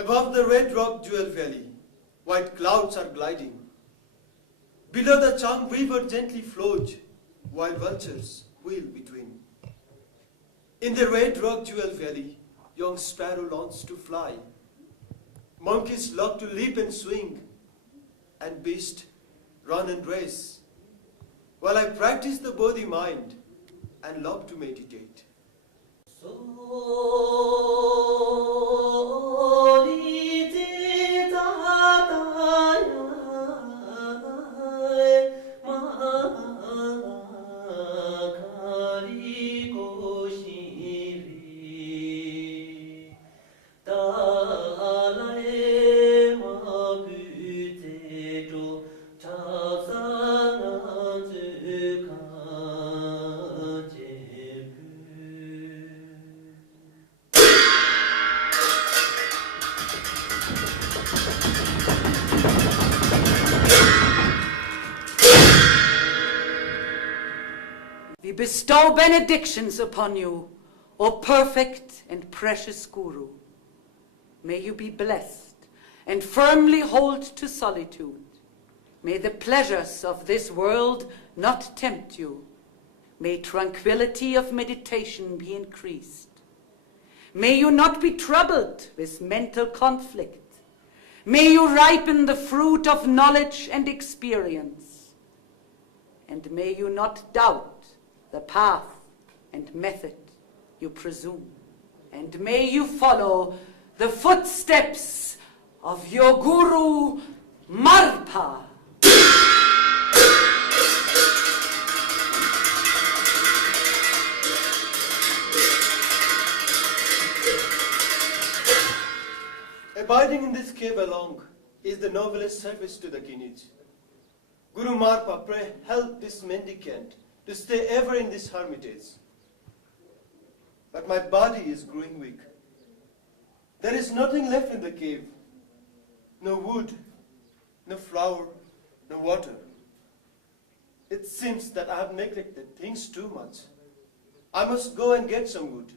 Above the red rock jewel valley, white clouds are gliding. Below the charm river gently flows, while vultures wheel between. In the red rock jewel valley, young sparrow longs to fly. Monkeys love to leap and swing, and beasts run and race. While I practice the body mind and love to meditate. We bestow benedictions upon you, O perfect and precious Guru. May you be blessed and firmly hold to solitude. May the pleasures of this world not tempt you. May tranquility of meditation be increased. May you not be troubled with mental conflict. May you ripen the fruit of knowledge and experience. And may you not doubt the path and method you presume. And may you follow the footsteps of your Guru Marpa. Abiding in this cave along is the noblest service to the lineage. Guru Marpa, pray help this mendicant to stay ever in this hermitage. But my body is growing weak. There is nothing left in the cave. No wood, no flower, no water. It seems that I have neglected things too much. I must go and get some wood.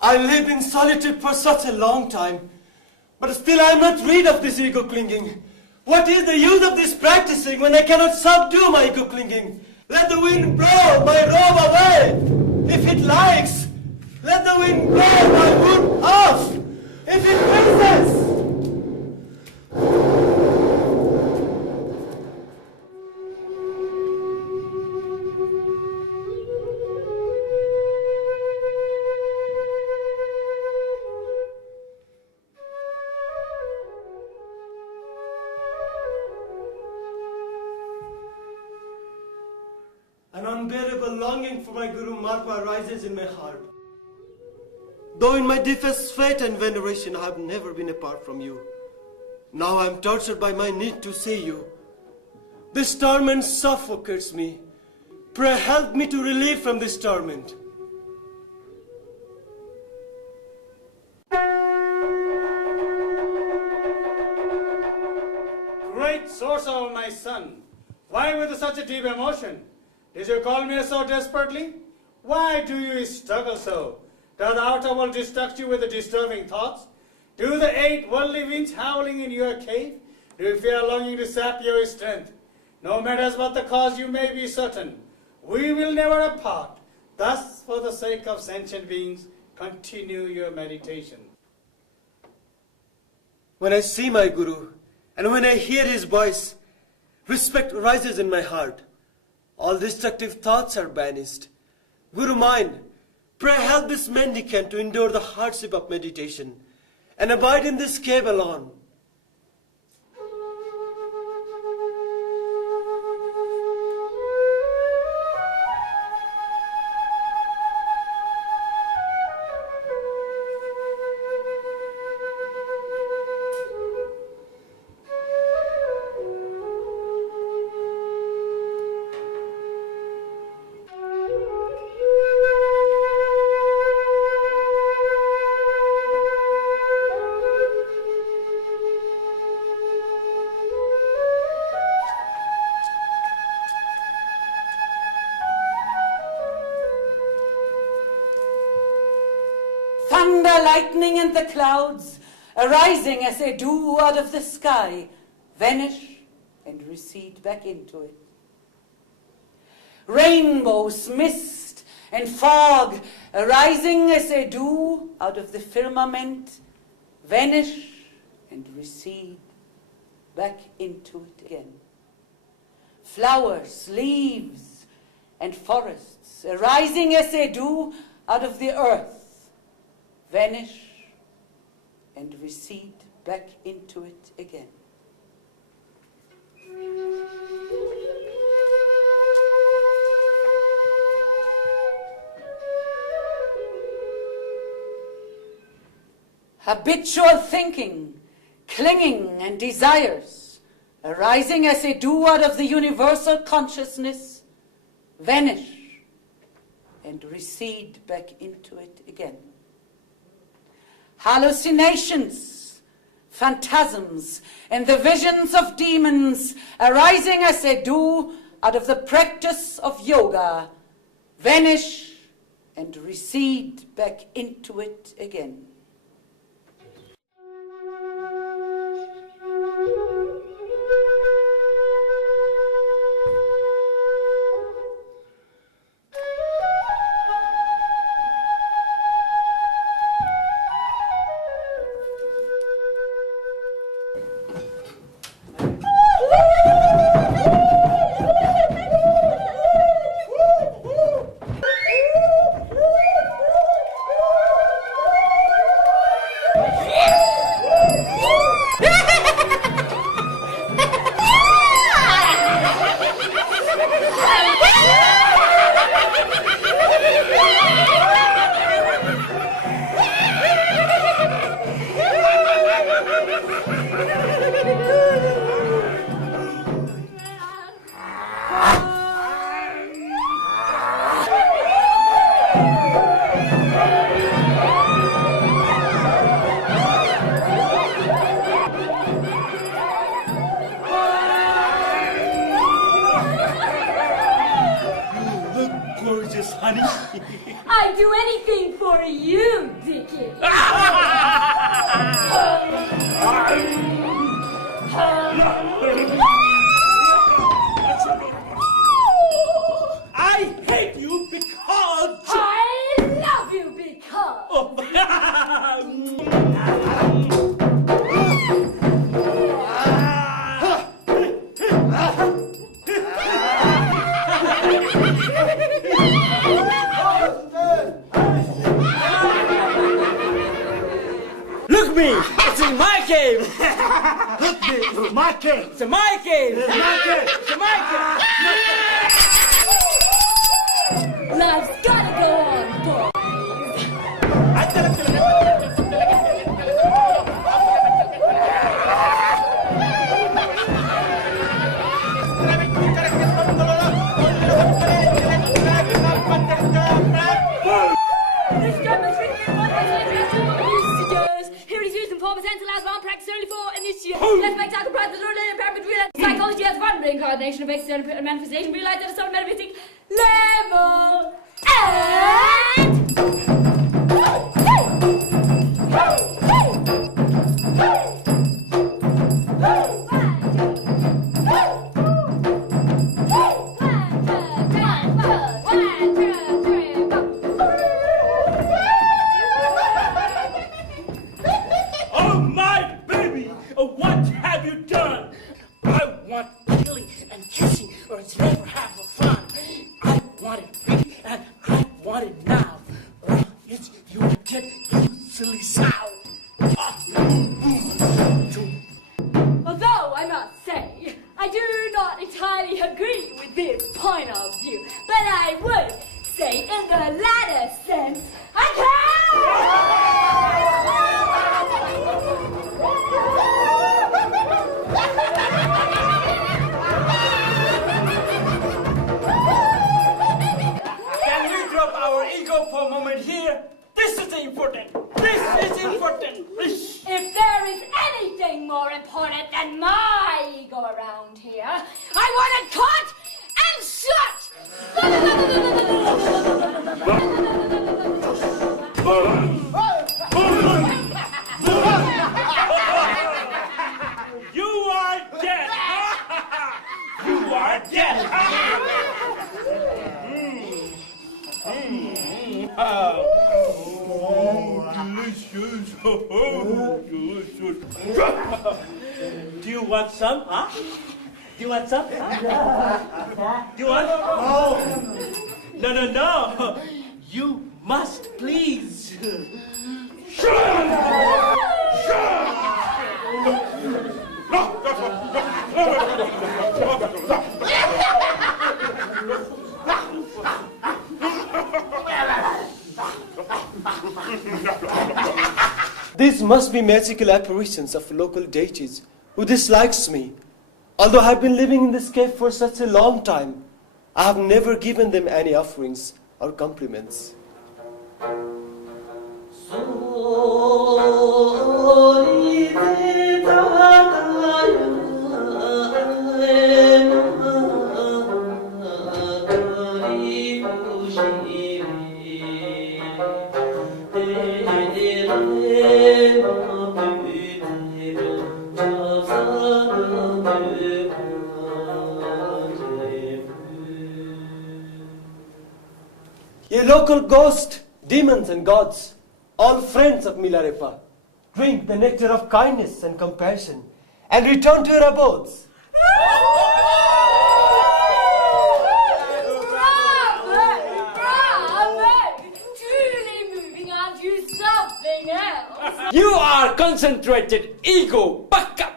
I lived in solitude for such a long time, but still I am not rid of this ego clinging. What is the use of this practicing when I cannot subdue my ego clinging? Let the wind blow my robe away, if it likes. Let the wind blow my wood off, if it pleases. An unbearable longing for my Guru Marpa arises in my heart. Though in my deepest faith and veneration I have never been apart from you, now I am tortured by my need to see you. This torment suffocates me. Pray help me to relieve from this torment. Great source of my son, why with such a deep emotion? Did you call me so desperately? Why do you struggle so? Does the outer world distract you with the disturbing thoughts? Do the 8 worldly winds howling in your cave? Do you fear longing to sap your strength? No matters what the cause, you may be certain. We will never apart. Thus, for the sake of sentient beings, continue your meditation. When I see my Guru, and when I hear his voice, respect rises in my heart. All destructive thoughts are banished. Guru mine, pray help this mendicant to endure the hardship of meditation and abide in this cave alone. Thunder, lightning, and the clouds, arising as they do out of the sky, vanish and recede back into it. Rainbows, mist, and fog, arising as they do out of the firmament, vanish and recede back into it again. Flowers, leaves, and forests, arising as they do out of the earth, vanish and recede back into it again. Habitual thinking, clinging, and desires, arising as they do out of the universal consciousness, vanish and recede back into it again. Hallucinations, phantasms, and the visions of demons arising as they do out of the practice of yoga, vanish and recede back into it again. I'd do anything for you, Dickie. I hate you because... I love you because... Look me! It's in my cave! Look me! It's my cave! It's my cave! It's my cave! It's my cave! Life's gotta go on, boys. This demonstration here it is used in 4% allows one practice only for initiates. Let's make tackle practice early and parent realize psychology has one reincarnation of external manifestation. Realize that it's on a metaphysic level. And It's your dead, you silly sow. Although I must say, I do not entirely agree with this point of view, but I would say in the latter sense, I Can we drop our ego for a moment here? This is important. This is important. If there is anything more important than my ego around here, I want it caught and shot! You are dead. You are dead. Delicious. Delicious. Do you want some, huh? Do you want some? Huh? Do you want? No. No. You must, please. These must be magical apparitions of local deities who dislikes me. Although I have been living in this cave for such a long time, I have never given them any offerings or compliments. Ye local ghosts, demons and gods, all friends of Milarepa, drink the nectar of kindness and compassion and return to your abodes. Bravo! Truly moving on to something else. You are concentrated ego. Baka.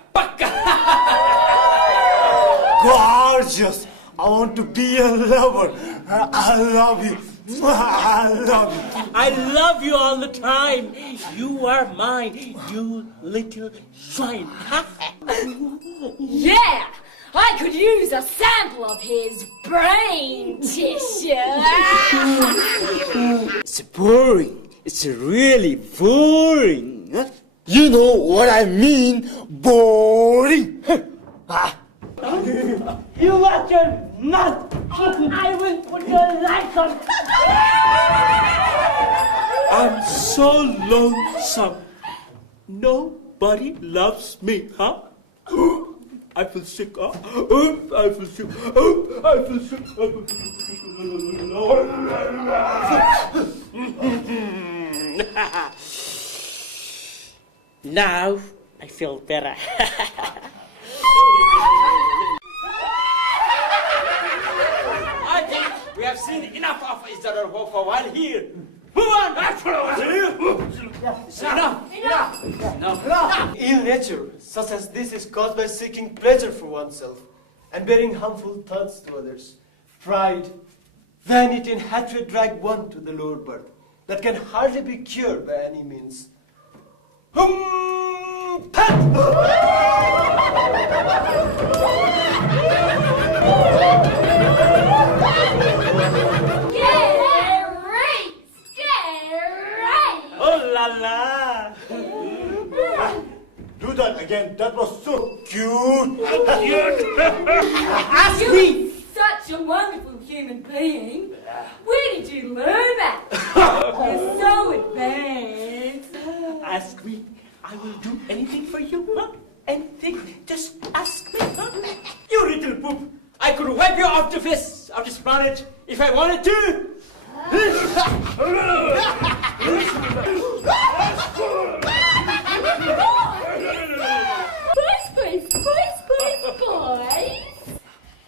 Gorgeous! I want to be a lover. I love you. I love you. I love you all the time. You are mine, you little swine. Yeah! I could use a sample of his brain tissue. It's boring. It's really boring. Huh? You know what I mean? Boring. You want your nut? I will put your lights on. I'm so lonesome. Nobody loves me, huh? I feel sick, huh? I feel sick. I feel sick. Now I feel better. I think we have seen enough of each other for a while here. Move on! Enough! Ill nature, such as this, is caused by seeking pleasure for oneself and bearing harmful thoughts to others. Pride, vanity, and hatred drag one to the lower birth that can hardly be cured by any means. Oh la la! Do that again. That was so cute. Ask me! Such a wonderful human being. Where did you learn that? You're so advanced. Ask me. I will do anything for you, huh? Anything. Just ask me, huh? You little poop. I could wipe you off the face of this planet if I wanted to. Boys.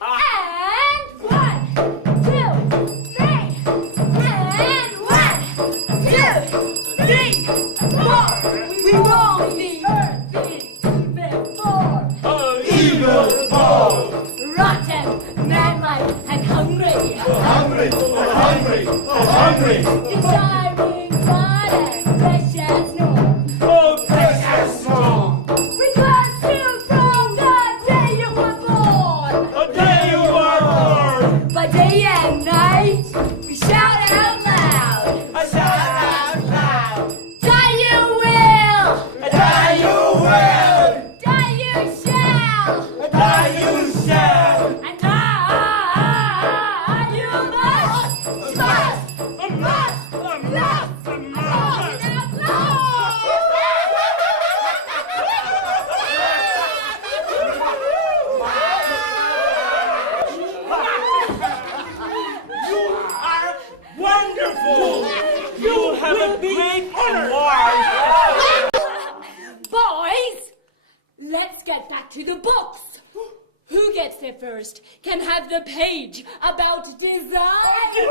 And 1, 2, 3. And 1, 2, Desiring God and precious snow. Oh, precious snow. We curse you from the day you were born. The day you were born. By day and night, we shout out loud. I shout out loud. Die you will, Die you will. die you shall, Die you shall. and die you must. Wonderful! You have a great award! Boys, let's get back to the books. Who gets there first can have the page about design.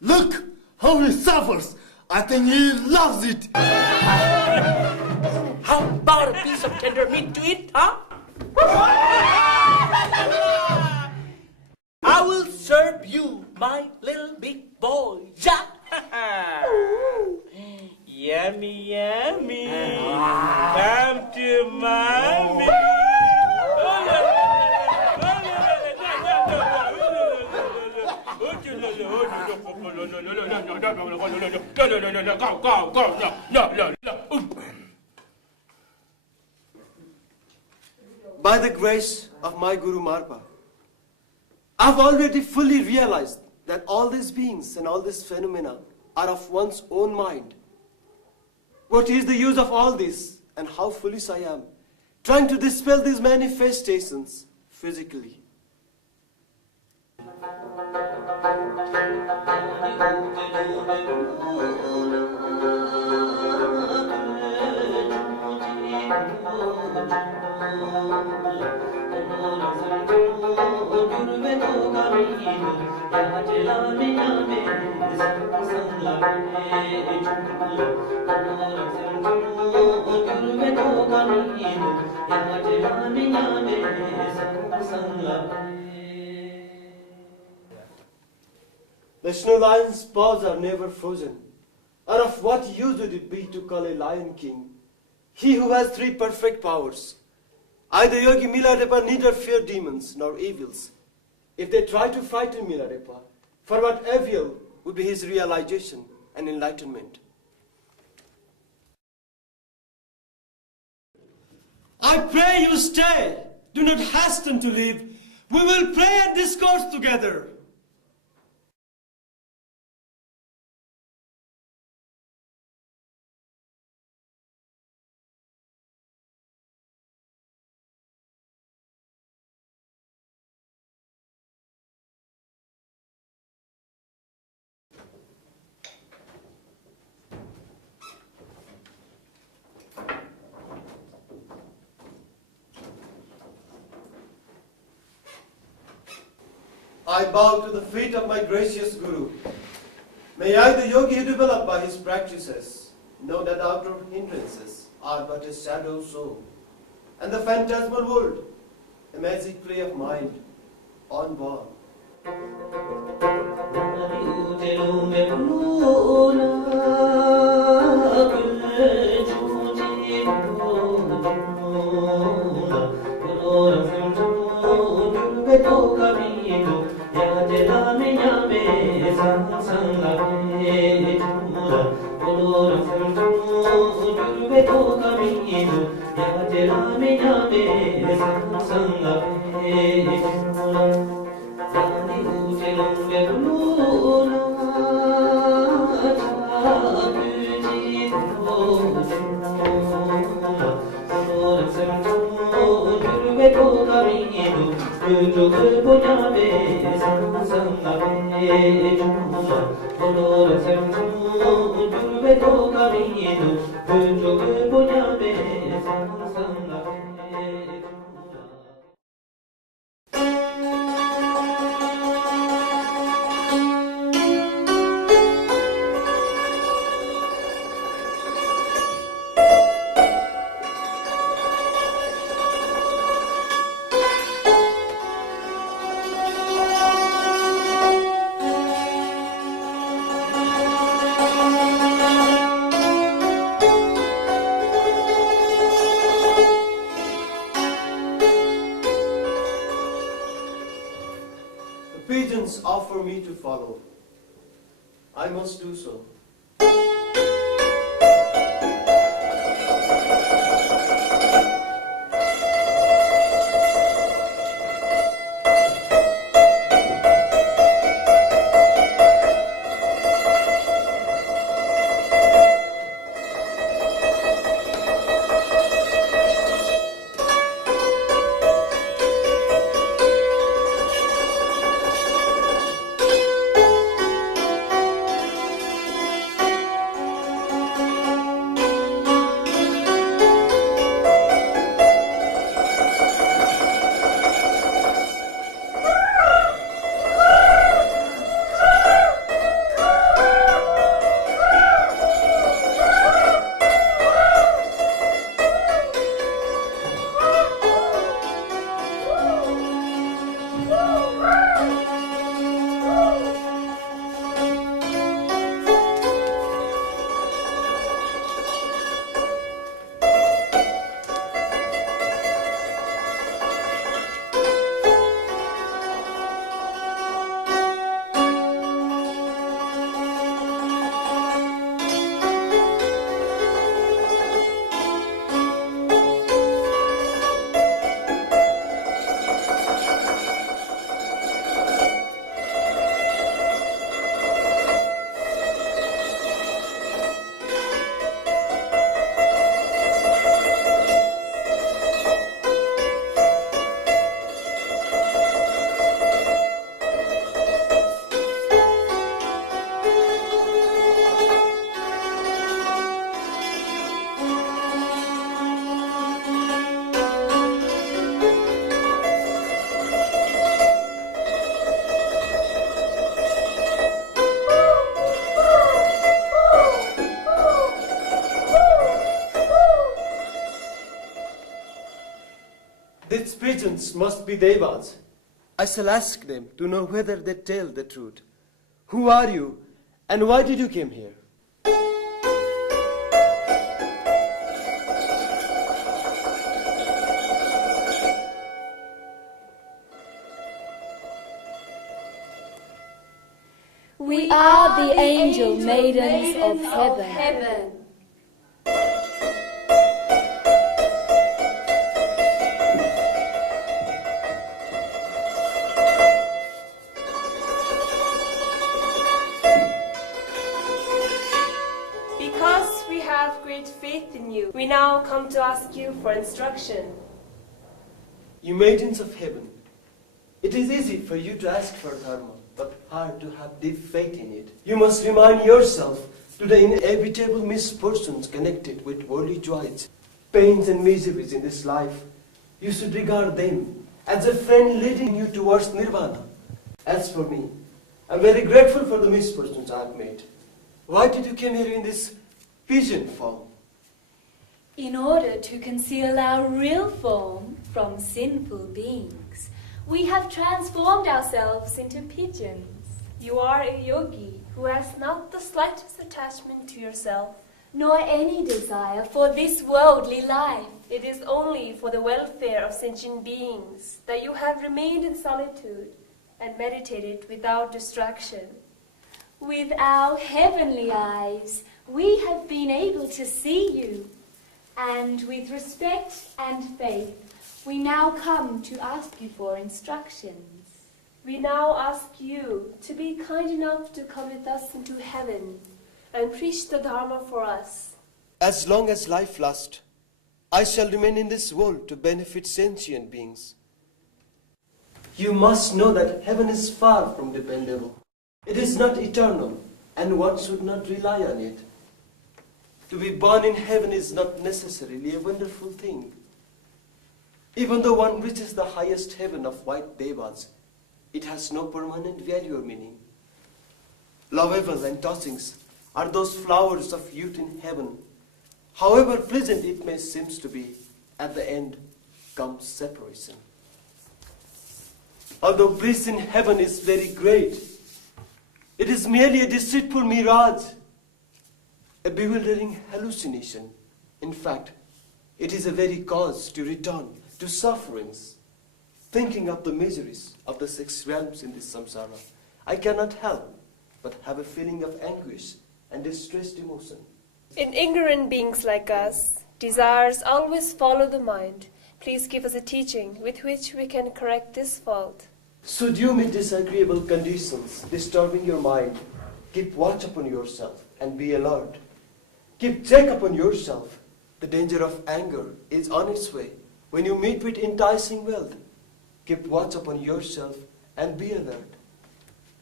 Look how he suffers. I think he loves it. How about a piece of tender meat to eat, huh? I will serve you, my little big boy. Ja! Yummy, yummy. Come to mommy. By the grace of my Guru Marpa, I've already fully realized that all these beings and all these phenomena are of one's own mind. What is the use of all this, and how foolish I am, trying to dispel these manifestations physically. The snow lion's paws are never frozen. Or of what use would it be to call a lion king? He who has three perfect powers. Either Yogi Milarepa neither fear demons nor evils. If they try to frighten Milarepa, for what avail would be his realization and enlightenment? I pray you stay. Do not hasten to leave. We will pray and discourse together. I bow to the feet of my gracious Guru. May I, the yogi developed by his practices, know that outer hindrances are but a shadow so, and the phantasmal world, a magic play of mind, unborn. Pigeons offer me to follow. I must do so. These pigeons must be devas. I shall ask them to know whether they tell the truth. Who are you, and why did you come here? We are the angel maidens of heaven. Because we have great faith in you, we now come to ask you for instruction. You maidens of heaven, it is easy for you to ask for dharma, but hard to have deep faith in it. You must remind yourself to the inevitable misfortunes connected with worldly joys, pains and miseries in this life. You should regard them as a friend leading you towards nirvana. As for me, I am very grateful for the misfortunes I have made. Why did you come here in this pigeon form? In order to conceal our real form from sinful beings, we have transformed ourselves into pigeons. You are a yogi who has not the slightest attachment to yourself, Nor any desire for this worldly life. It is only for the welfare of sentient beings that you have remained in solitude and meditated without distraction. With our heavenly eyes, we have been able to see you, and with respect and faith, we now come to ask you for instructions. We now ask you to be kind enough to come with us into heaven and preach the Dharma for us. As long as life lasts, I shall remain in this world to benefit sentient beings. You must know that heaven is far from dependable. It is not eternal, and one should not rely on it. To be born in heaven is not necessarily a wonderful thing. Even though one reaches the highest heaven of white devas, it has no permanent value or meaning. Lovable and touchings are those flowers of youth in heaven. However pleasant it may seem to be, at the end comes separation. Although bliss in heaven is very great, it is merely a deceitful mirage, a bewildering hallucination. In fact, it is a very cause to return to sufferings. Thinking of the miseries of the 6 realms in this samsara, I cannot help but have a feeling of anguish and distressed emotion. In ignorant beings like us, desires always follow the mind. Please give us a teaching with which we can correct this fault. Should you meet disagreeable conditions disturbing your mind, keep watch upon yourself and be alert. Keep check upon yourself. The danger of anger is on its way when you meet with enticing wealth. Keep watch upon yourself and be alert.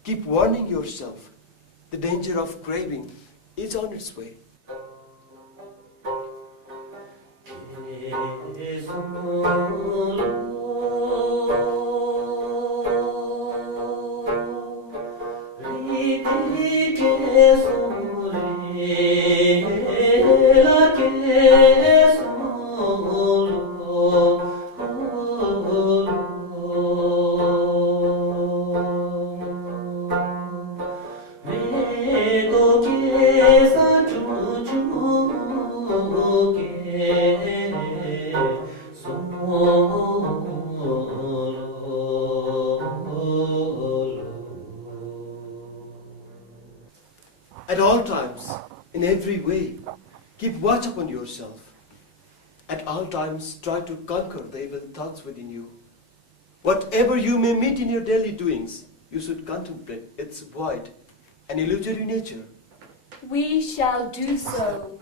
Keep warning yourself. The danger of craving is on its way. At all times, in every way, keep watch upon yourself. At all times, try to conquer the evil thoughts within you. Whatever you may meet in your daily doings, you should contemplate its void and illusory nature. We shall do so.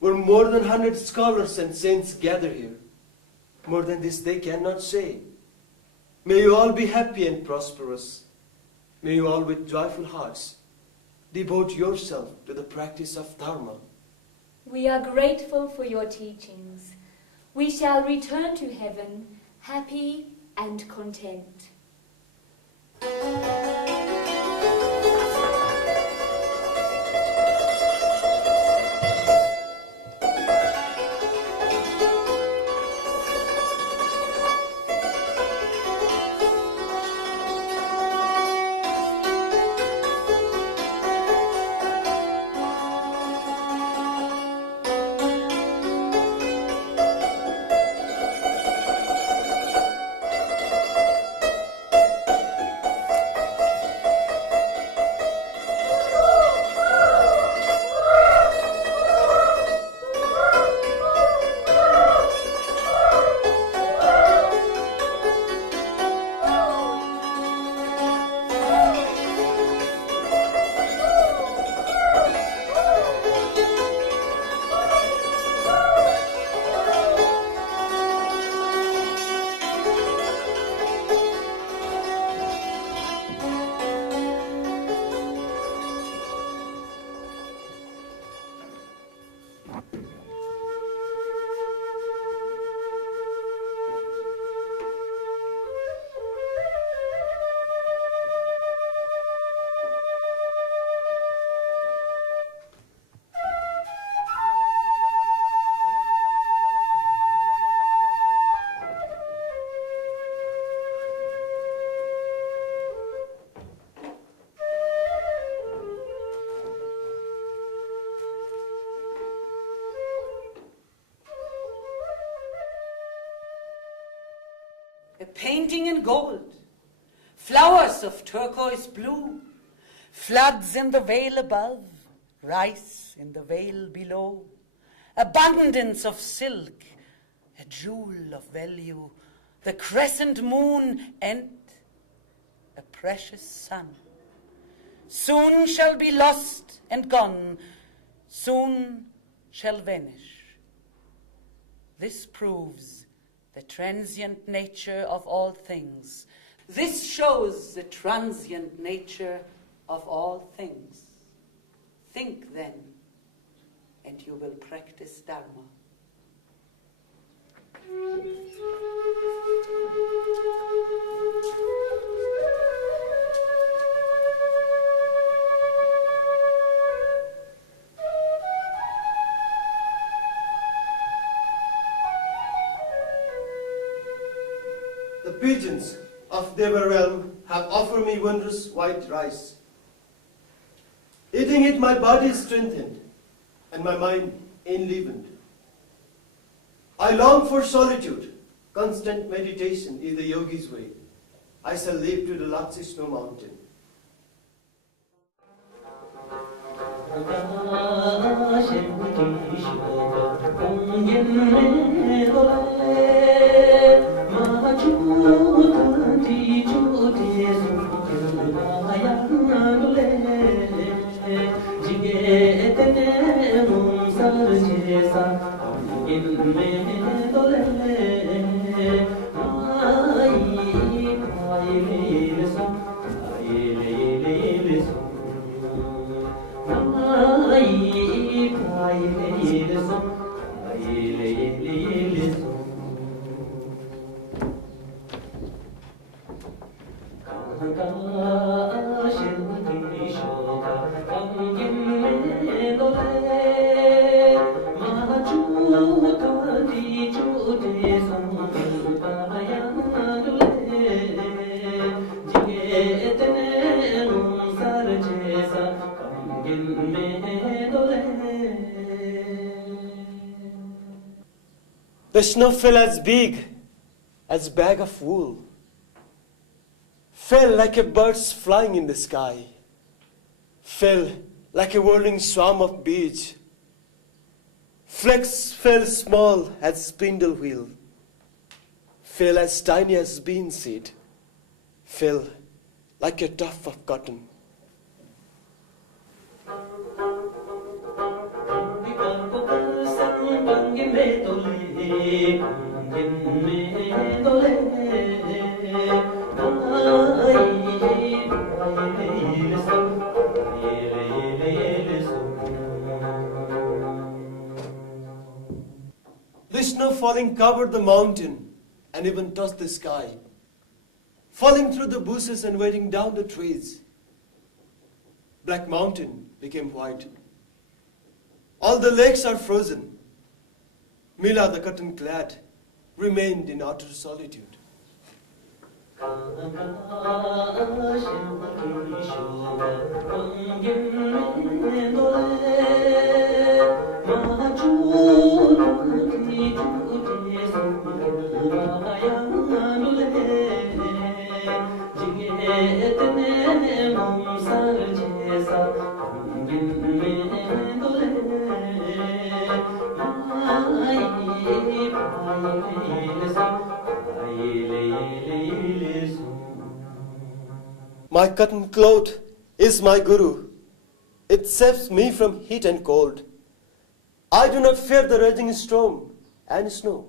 Where more than 100 scholars and saints gather here, more than this they cannot say. May you all be happy and prosperous. May you all with joyful hearts devote yourself to the practice of Dharma. We are grateful for your teachings. We shall return to heaven happy and content. A painting in gold, flowers of turquoise blue, floods in the vale above, rice in the vale below, abundance of silk, a jewel of value, the crescent moon and a precious sun. Soon shall be lost and gone, soon shall vanish. This proves the transient nature of all things. This shows the transient nature of all things. Think then, and you will practice Dharma. The pigeons of Deva realm have offered me wondrous white rice. Eating it, my body is strengthened and my mind enlivened. I long for solitude. Constant meditation is the yogi's way. I shall live to the Lakshi snow mountain. The snow fell as big as a bag of wool, fell like a bird's flying in the sky, fell like a whirling swarm of bees. Flakes fell small as spindle wheel, fell as tiny as bean seed, fell like a tuft of cotton. The snow falling covered the mountain and even touched the sky, falling through the bushes and weighing down the trees. Black Mountain became white. All the lakes are frozen. Mila, the cotton-clad, remained in utter solitude. My cotton cloth is my guru. It saves me from heat and cold. I do not fear the raging storm and snow.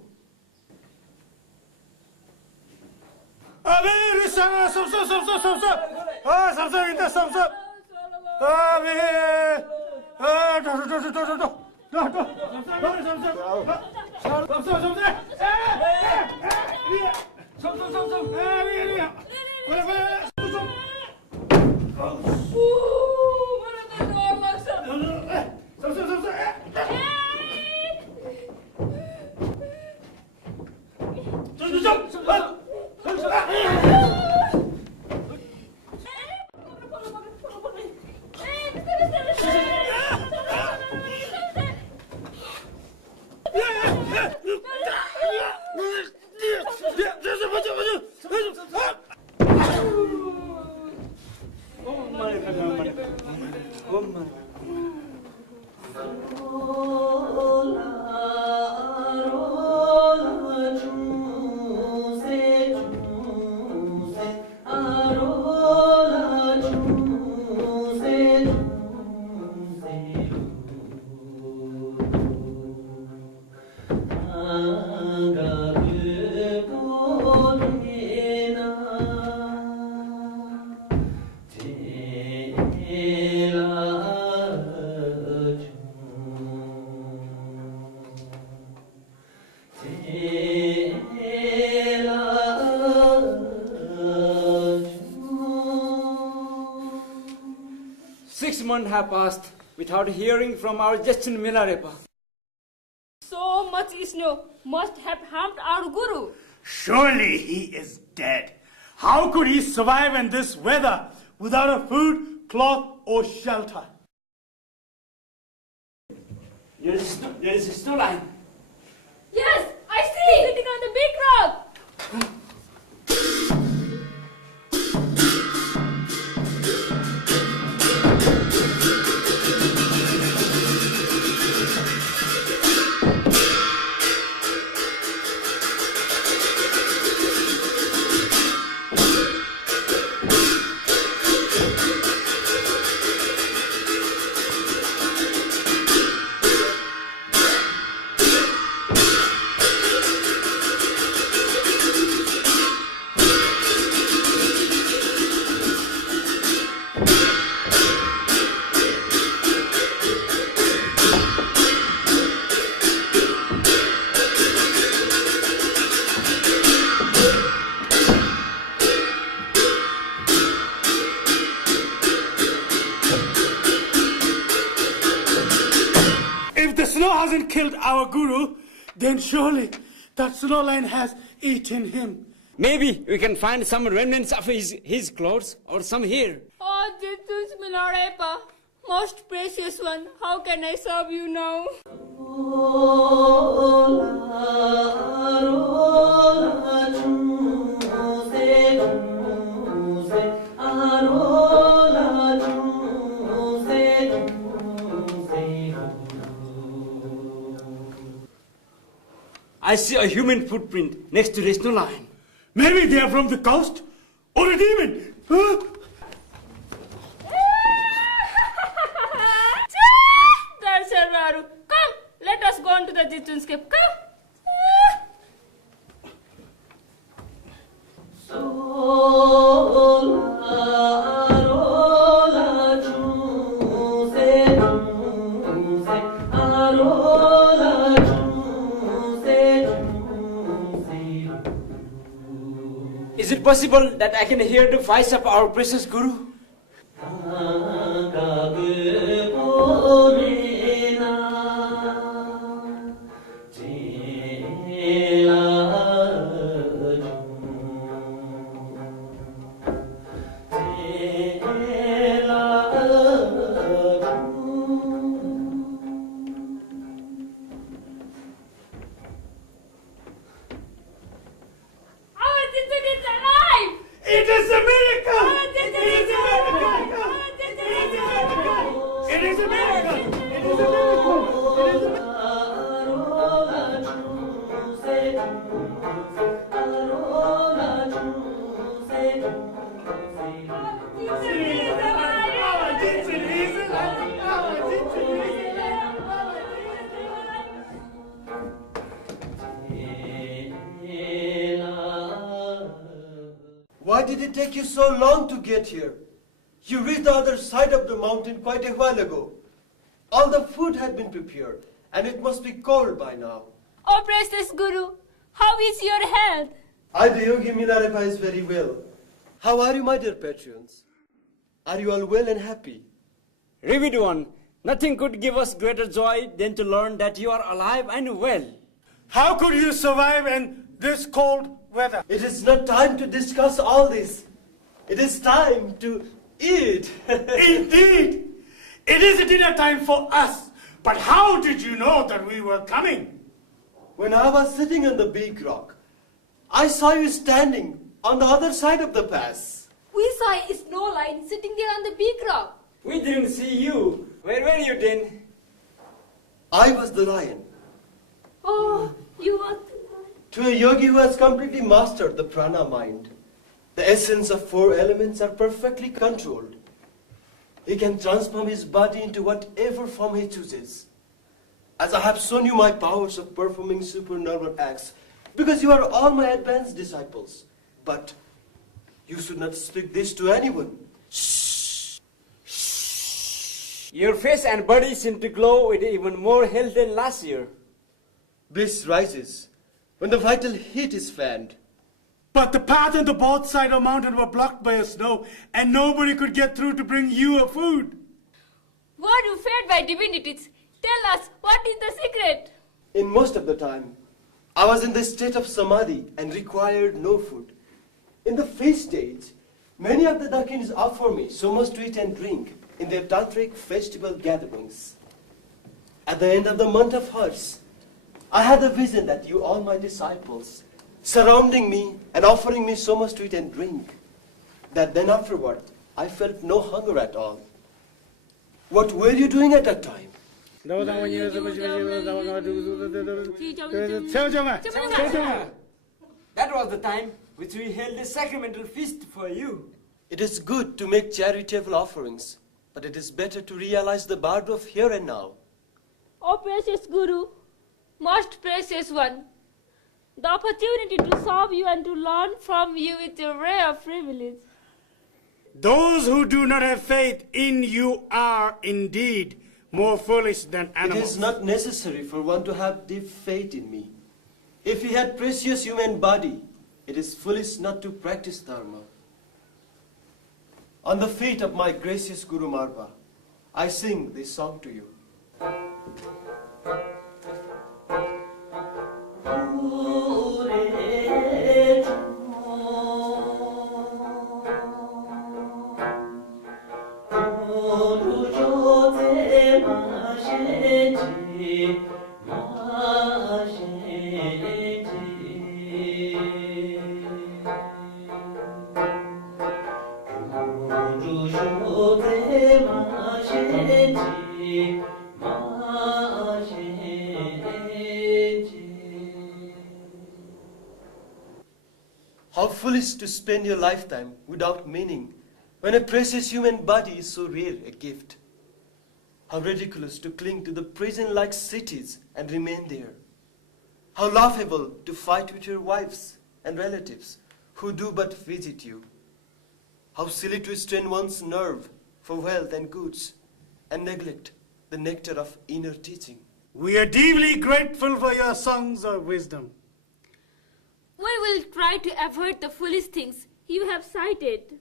6 months have passed without hearing from our Justin milarepa. So much snow must have harmed our guru. Surely he is dead. How could he survive in this weather without a food, cloth, or shelter? There is a snow line. Yes, I see! Sitting on the big rock! If the snow hasn't killed our guru, then surely that snow line has eaten him. Maybe we can find some remnants of his clothes or some here. Oh, this milarepa, most precious one, how can I serve you now? I see a human footprint next to the snow line. Maybe they are from the coast or a demon. Huh? Darshan, come, let us go into the Jitsun's cave. Come. Is it possible that I can hear the voice of our precious guru? It is a miracle! It is a miracle! It is a miracle! It is a miracle! Why did it take you so long to get here? You reached the other side of the mountain quite a while ago. All the food had been prepared, and it must be cold by now. Oh, precious Guru, how is your health? I, the Yogi Milarepa, is very well. How are you, my dear patrons? Are you all well and happy? Revered one, nothing could give us greater joy than to learn that you are alive and well. How could you survive in this cold weather? It is not time to discuss all this. It is time to eat. Indeed! It is a dinner time for us. But how did you know that we were coming? When I was sitting on the big rock, I saw you standing on the other side of the pass. We saw a snow line sitting there on the big rock. We didn't see you. Where were you then? I was the lion. Oh, you are the lion. To a yogi who has completely mastered the prana mind, the essence of 4 elements are perfectly controlled. He can transform his body into whatever form he chooses. As I have shown you my powers of performing supernormal acts, because you are all my advanced disciples. But you should not speak this to anyone. Your face and body seem to glow with even more health than last year. Bliss rises when the vital heat is fanned. But the path on the both sides of the mountain were blocked by a snow, and nobody could get through to bring you a food. Were you fed by divinities? Tell us, what is the secret? In most of the time, I was in the state of samadhi and required no food. In the feast days, many of the dakinis offer me so much to eat and drink in their tantric festival gatherings. At the end of the month of Hars, I had a vision that you, all my disciples, surrounding me and offering me so much to eat and drink, that then afterward, I felt no hunger at all. What were you doing at that time? That was the time which we held a sacramental feast for you. It is good to make charitable offerings, but it is better to realize the bardo of here and now. O precious Guru, most precious one, the opportunity to serve you and to learn from you is a rare privilege. those who do not have faith in you are indeed more foolish than It animals. is not necessary for one to have deep faith in me. If he had precious human body, it is foolish not to practice dharma. On the feet of my gracious Guru Marpa, I sing this song to you. How foolish to spend your lifetime without meaning when a precious human body is so rare a gift. How ridiculous to cling to the prison-like cities and remain there. How laughable to fight with your wives and relatives who do but visit you. How silly to strain one's nerve for wealth and goods and neglect the nectar of inner teaching. We are deeply grateful for your songs of wisdom. We will try to avoid the foolish things you have cited.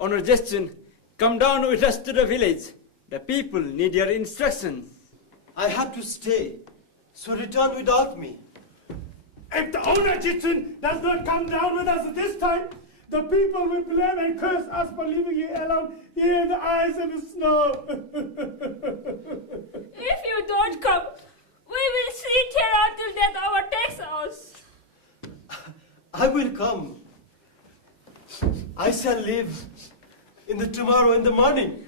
Honored Justin, come down with us to the village. The people need your instructions. I have to stay, so return without me. If the owner Chichen does not come down with us this time, the people will blame and curse us for leaving you alone here in the ice and the snow. If you don't come, we will sit here until death overtakes us. I will come. I shall live in the tomorrow in the morning.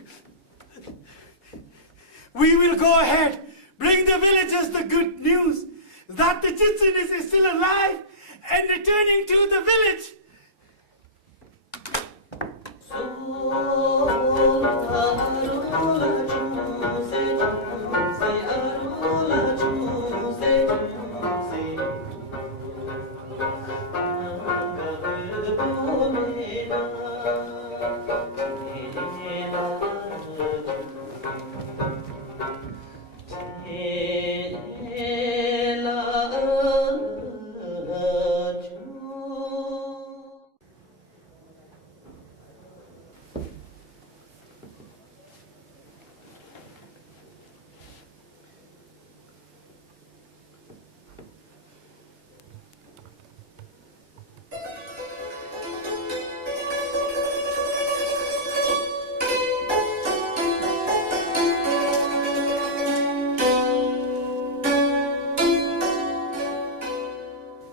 We will go ahead, bring the villagers the good news that the Chichen is still alive and returning to the village.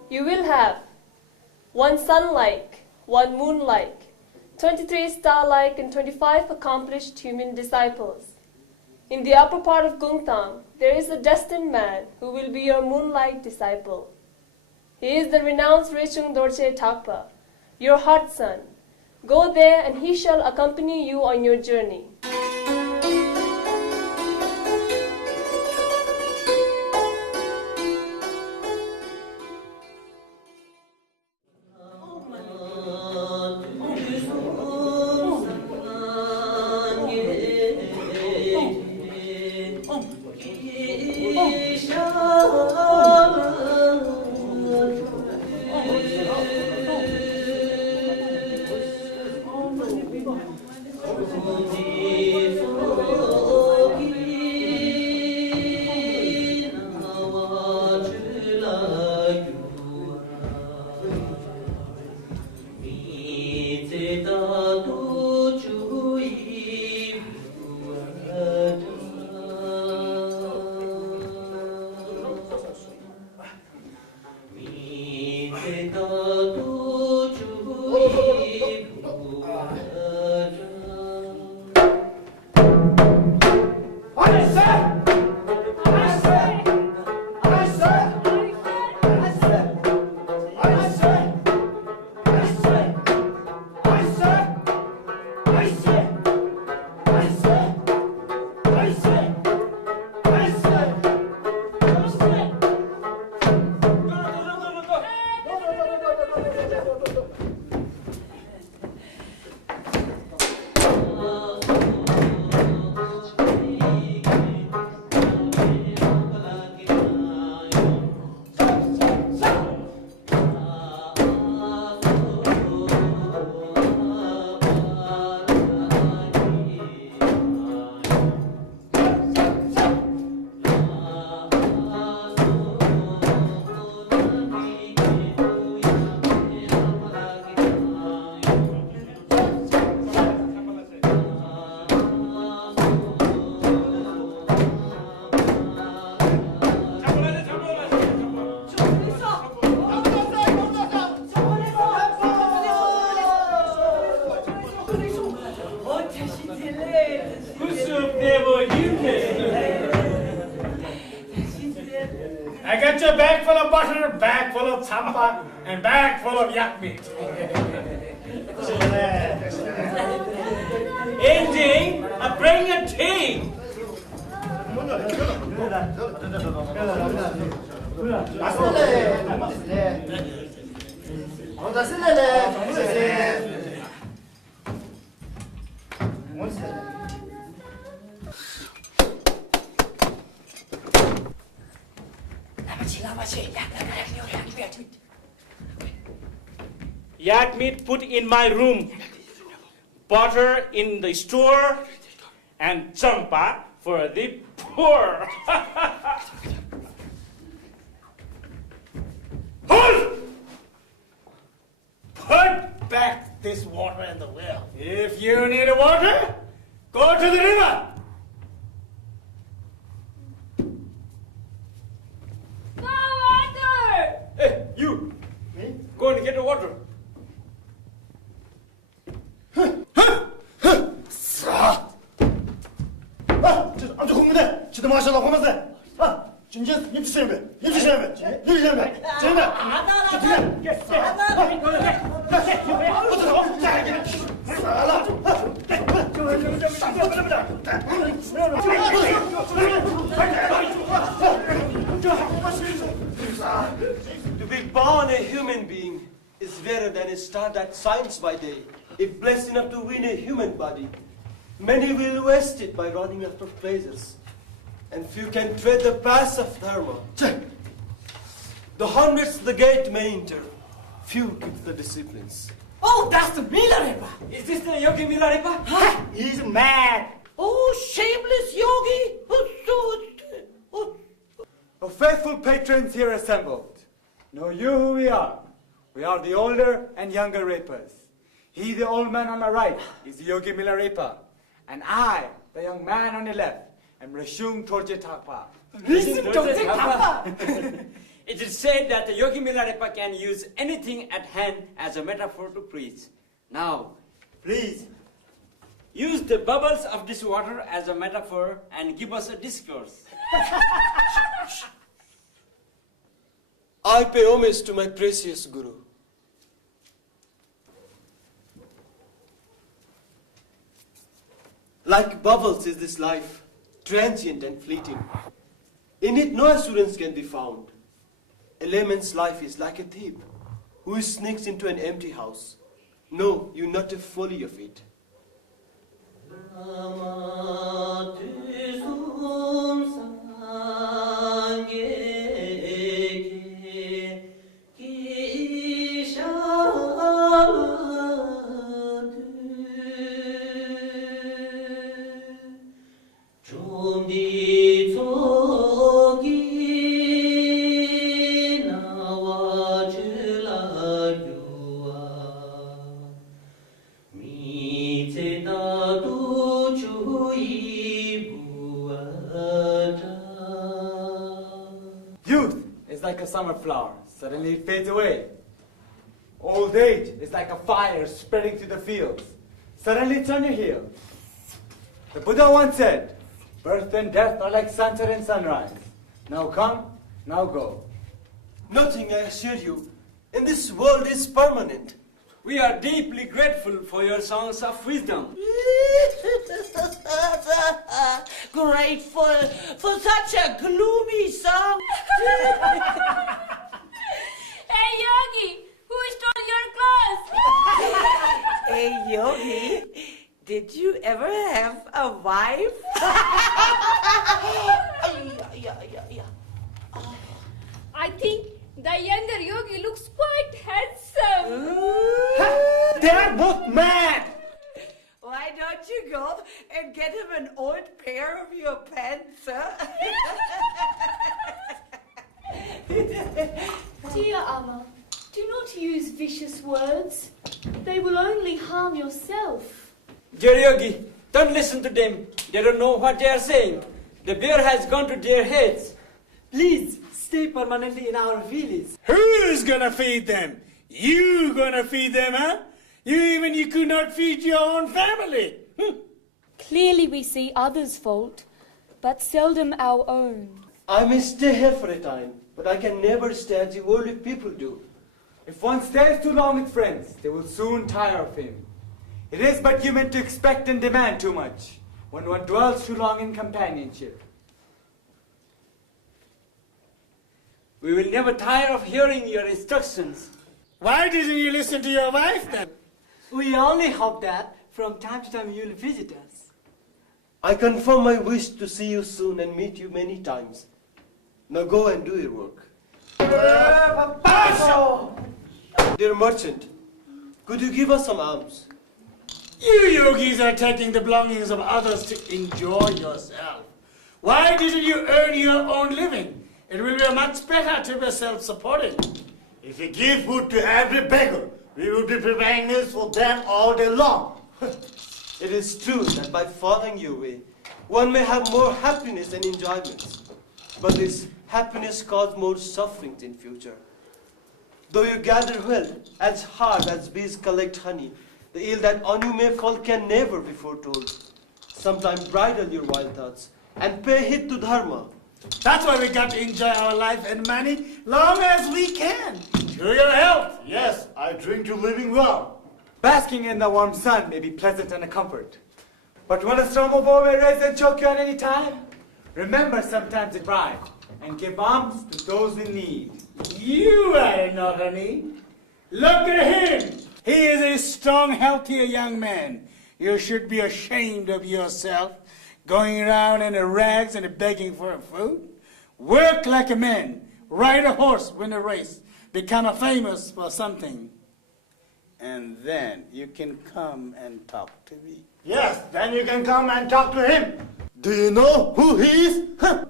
You will have 1 sun-like, 1 moon-like, 23 star-like, and 25 accomplished human disciples. In the upper part of Gungtang, there is a destined man who will be your moon-like disciple. He is the renounced Rechung Dorje Thakpa, your heart son. Go there and he shall accompany you on your journey. Oh, I got your bag full of butter, bag full of tamba, and bag full of yak meat. Ending, I bring a tea. Yak meat put in my room, butter in the store, and champa for the poor. Hold! Put back this water in the well. If you need water, go to the river. No water! Hey, you! Me? Go and get the water. 아주 흥분해. 지도 마셔라 화면세. 진짜 입주시면 To be born a human being is better than a star that shines by day. If blessed enough to win a human body, many will waste it by running after pleasures, and few can tread the paths of dharma. The hundreds the gate may enter, few keep the disciplines. Oh, that's the milarepa. Is this the yogi milarepa? He's mad. Oh, shameless yogi. O faithful patrons here assembled, know you who we are? We are the older and younger rapers. He, the old man on my right, is the Yogi Milarepa. And I, the young man on the left, am Rishung Torje Thapa. It is said that the Yogi Milarepa can use anything at hand as a metaphor to preach. Now, please, use the bubbles of this water as a metaphor and give us a discourse. I pay homage to my precious Guru. Like bubbles is this life, transient and fleeting. In it no assurance can be found. A layman's life is like a thief who sneaks into an empty house. No, you not a folly of it. Youth is like a summer flower. Suddenly it fades away. Old age is like a fire spreading through the fields. Suddenly it's on your heel. The Buddha once said, birth and death are like sunset and sunrise. Now come, now go. Nothing, I assure you, in this world is permanent. We are deeply grateful for your songs of wisdom. Grateful for such a gloomy song. Hey Yogi, who stole your clothes? Hey, Yogi, did you ever have a wife? I think the younger Yogi looks quite handsome. They're both mad! Why don't you go and get him an old pair of your pants, huh? Dear Amma, do not use vicious words. They will only harm yourself. Dear Yogi, don't listen to them. They don't know what they are saying. The beer has gone to their heads. Please stay permanently in our village. Who's gonna feed them? You gonna feed them, huh? You could not feed your own family. Clearly we see others' fault, but seldom our own. I may stay here for a time, but I can never stay as the worldly people do. If one stays too long with friends, they will soon tire of him. It is but human to expect and demand too much when one dwells too long in companionship. We will never tire of hearing your instructions. Why didn't you listen to your wife then? We only hope that from time to time you will visit us. I confirm my wish to see you soon and meet you many times. Now go and do your work. Dear merchant, could you give us some alms? You yogis are taking the belongings of others to enjoy yourself. Why didn't you earn your own living? It will be much better to be self-supporting. If we give food to every beggar, we would be preparing meals for them all day long. It is true that by following your way, one may have more happiness and enjoyment. But this happiness causes more sufferings in future. Though you gather wealth as hard as bees collect honey, the ill that on you may fall can never be foretold. Sometimes bridle your wild thoughts and pay heed to dharma. That's why we got to enjoy our life and money long as we can. To your health. Yes, I drink to living well. Basking in the warm sun may be pleasant and a comfort. But when a storm of war may rise and choke you at any time, remember sometimes to cry and give alms to those in need. You are not a need. Look at him. He is a strong, healthier young man. You should be ashamed of yourself, going around in a rags and begging for food. Work like a man. Ride a horse, win a race. Become a famous for something. And then you can come and talk to me. Yes, then you can come and talk to him. Do you know who he is?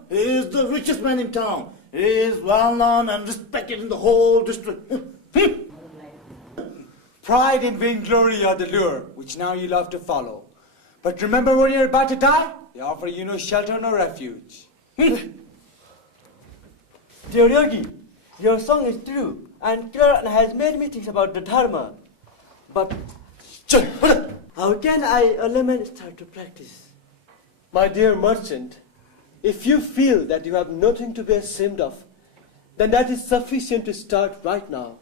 He is the richest man in town. He is well known and respected in the whole district. Pride and vainglory are the lure which now you love to follow. But remember when you're about to die, they offer you no shelter nor refuge. Dear Yogi, your song is true, and Kleurnet has made me think about the Dharma. But how can I, a layman, start to practice? My dear merchant, if you feel that you have nothing to be ashamed of, then that is sufficient to start right now.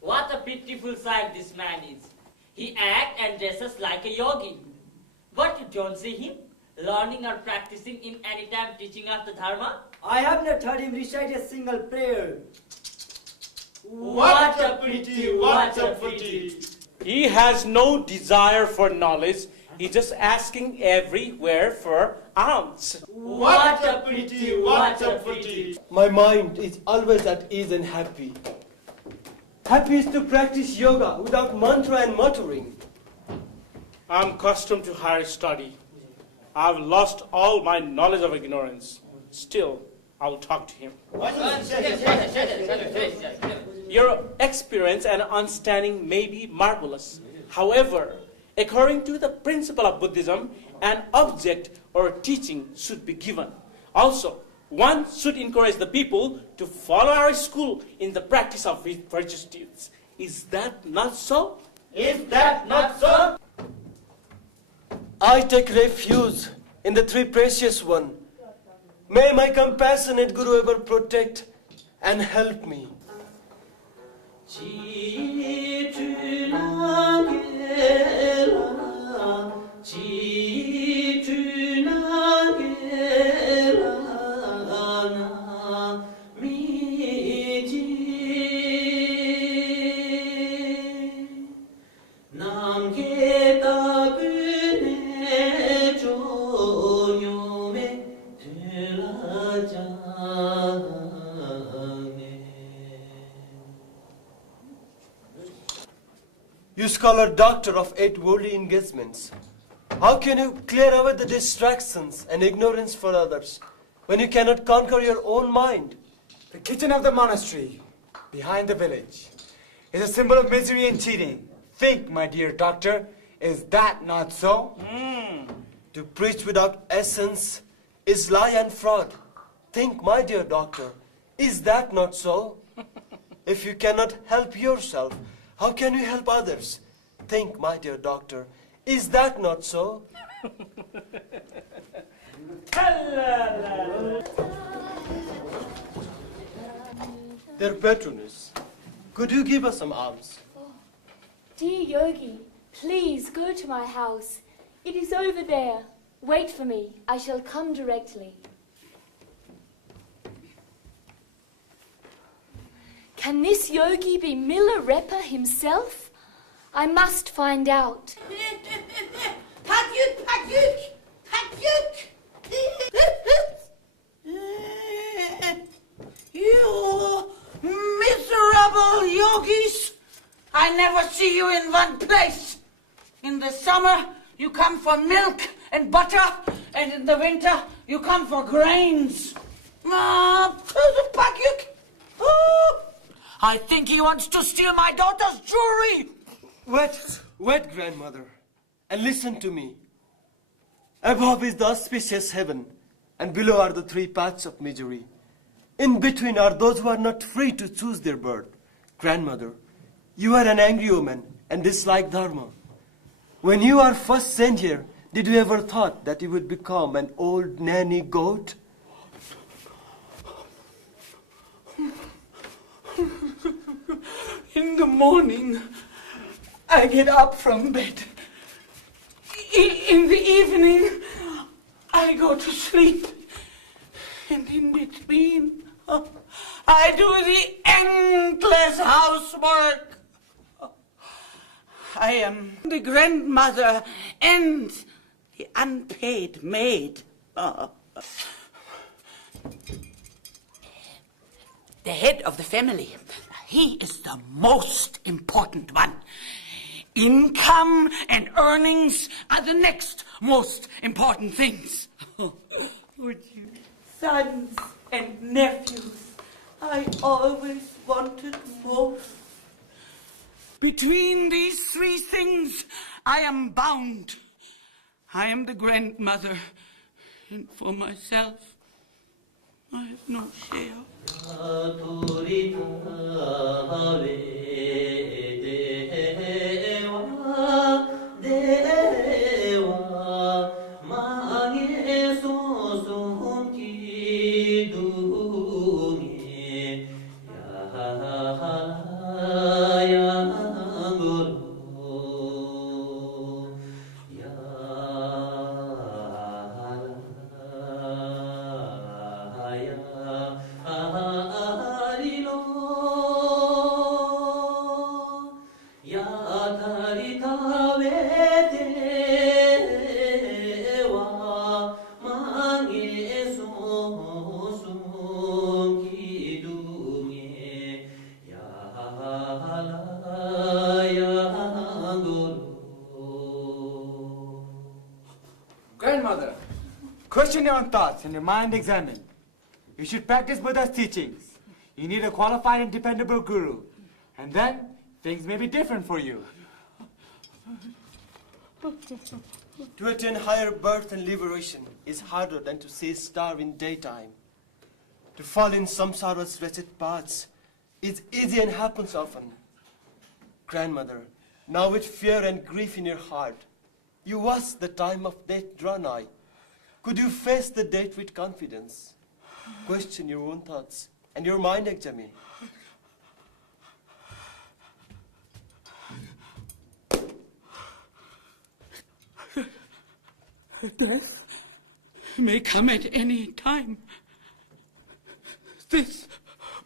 What a pitiful sight this man is. He acts and dresses like a yogi. But you don't see him learning or practicing in any time teaching us the Dharma? I have not heard him recite a single prayer. What a pity, what a pity. He has no desire for knowledge. He's just asking everywhere for alms. What a pity, what a pity. My mind is always at ease and happy. Happy is to practice yoga without mantra and muttering. I'm accustomed to higher study. I've lost all my knowledge of ignorance. Still, I'll talk to him. Your experience and understanding may be marvelous. However, according to the principle of Buddhism, an object or teaching should be given. Also, one should encourage the people to follow our school in the practice of virtuous deeds. Is that not so? Is that not so? I take refuge in the three precious one. May my compassionate Guru ever protect and help me. You scholar doctor of 8 worldly engagements, how can you clear away the distractions and ignorance for others when you cannot conquer your own mind? The kitchen of the monastery, behind the village, is a symbol of misery and cheating. Think, my dear doctor, is that not so? To preach without essence is lie and fraud. Think, my dear doctor, is that not so? If you cannot help yourself, how can you help others? Think, my dear doctor, is that not so? Their patroness, could you give us some alms? Dear Yogi, please go to my house. It is over there. Wait for me. I shall come directly. Can this yogi be Milarepa himself? I must find out. Pagyuk, pagyuk, pagyuk. You miserable yogis. I never see you in one place. In the summer, you come for milk and butter, and in the winter, you come for grains. Pagyuk. I think he wants to steal my daughter's jewelry. Wait, grandmother, and listen to me. Above is the auspicious heaven, and below are the three paths of misery. In between are those who are not free to choose their birth. Grandmother, you are an angry woman and dislike dharma. When you are first sent here, did you ever thought that you would become an old nanny goat? In the morning, I get up from bed. In the evening, I go to sleep. And in between, I do the endless housework. I am the grandmother and the unpaid maid. The head of the family. He is the most important one. Income and earnings are the next most important things. Would you? Sons and nephews, I always wanted more. Between these three things, I am bound. I am the grandmother, and for myself, I have no share. Grandmother, question your own thoughts and your mind examined. You should practice Buddha's teachings. You need a qualified and dependable guru. And then, things may be different for you. To attain higher birth and liberation is harder than to say starve in daytime. To fall in samsara's wretched paths is easy and happens often. Grandmother, now with fear and grief in your heart, you watch the time of death draw nigh. Could you face the date with confidence? Question your own thoughts and your mind examine. Death may come at any time. This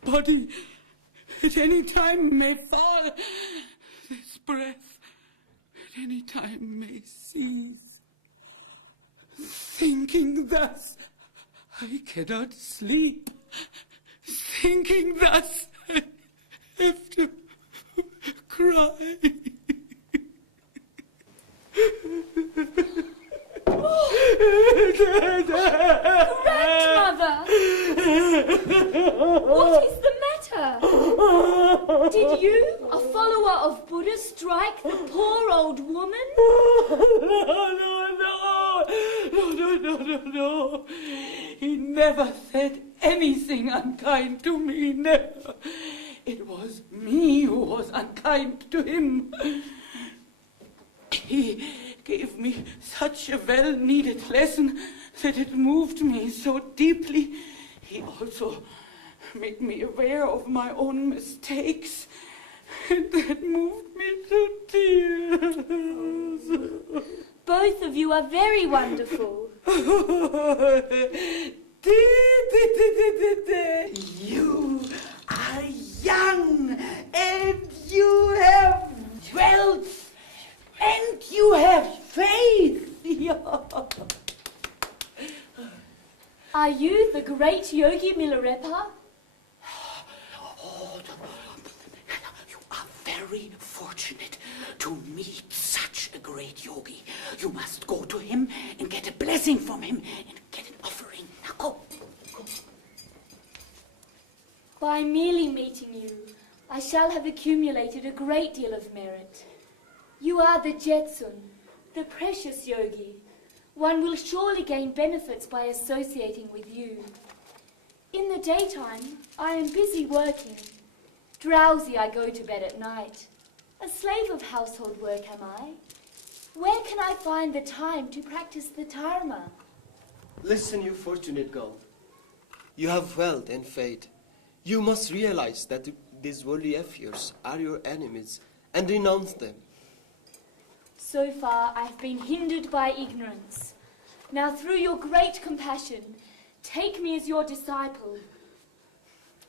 body at any time may fall. This breath at any time may cease. Thinking thus, I cannot sleep. Thinking thus, I have to cry. Grandmother! What is the matter? Did you, a follower of Buddha, strike the poor old woman? No. He never said anything unkind to me, never. it was me who was unkind to him. He gave me such a well-needed lesson that it moved me so deeply. He also made me aware of my own mistakes, and that moved me to tears. Both of you are very wonderful. You are young, and you have wealth, and you have faith. Are you the great Yogi Milarepa? You are very fortunate to meet such a great yogi. You must go to him and get a blessing from him and get an offering. Now go. By merely meeting you, I shall have accumulated a great deal of merit. You are the Jetsun, the precious yogi. One will surely gain benefits by associating with you. In the daytime, I am busy working. Drowsy, I go to bed at night. A slave of household work am I. Where can I find the time to practice the Dharma? Listen, you fortunate girl. You have wealth and faith. You must realize that these worldly affairs are your enemies and renounce them. So far, I have been hindered by ignorance. Now, through your great compassion, take me as your disciple.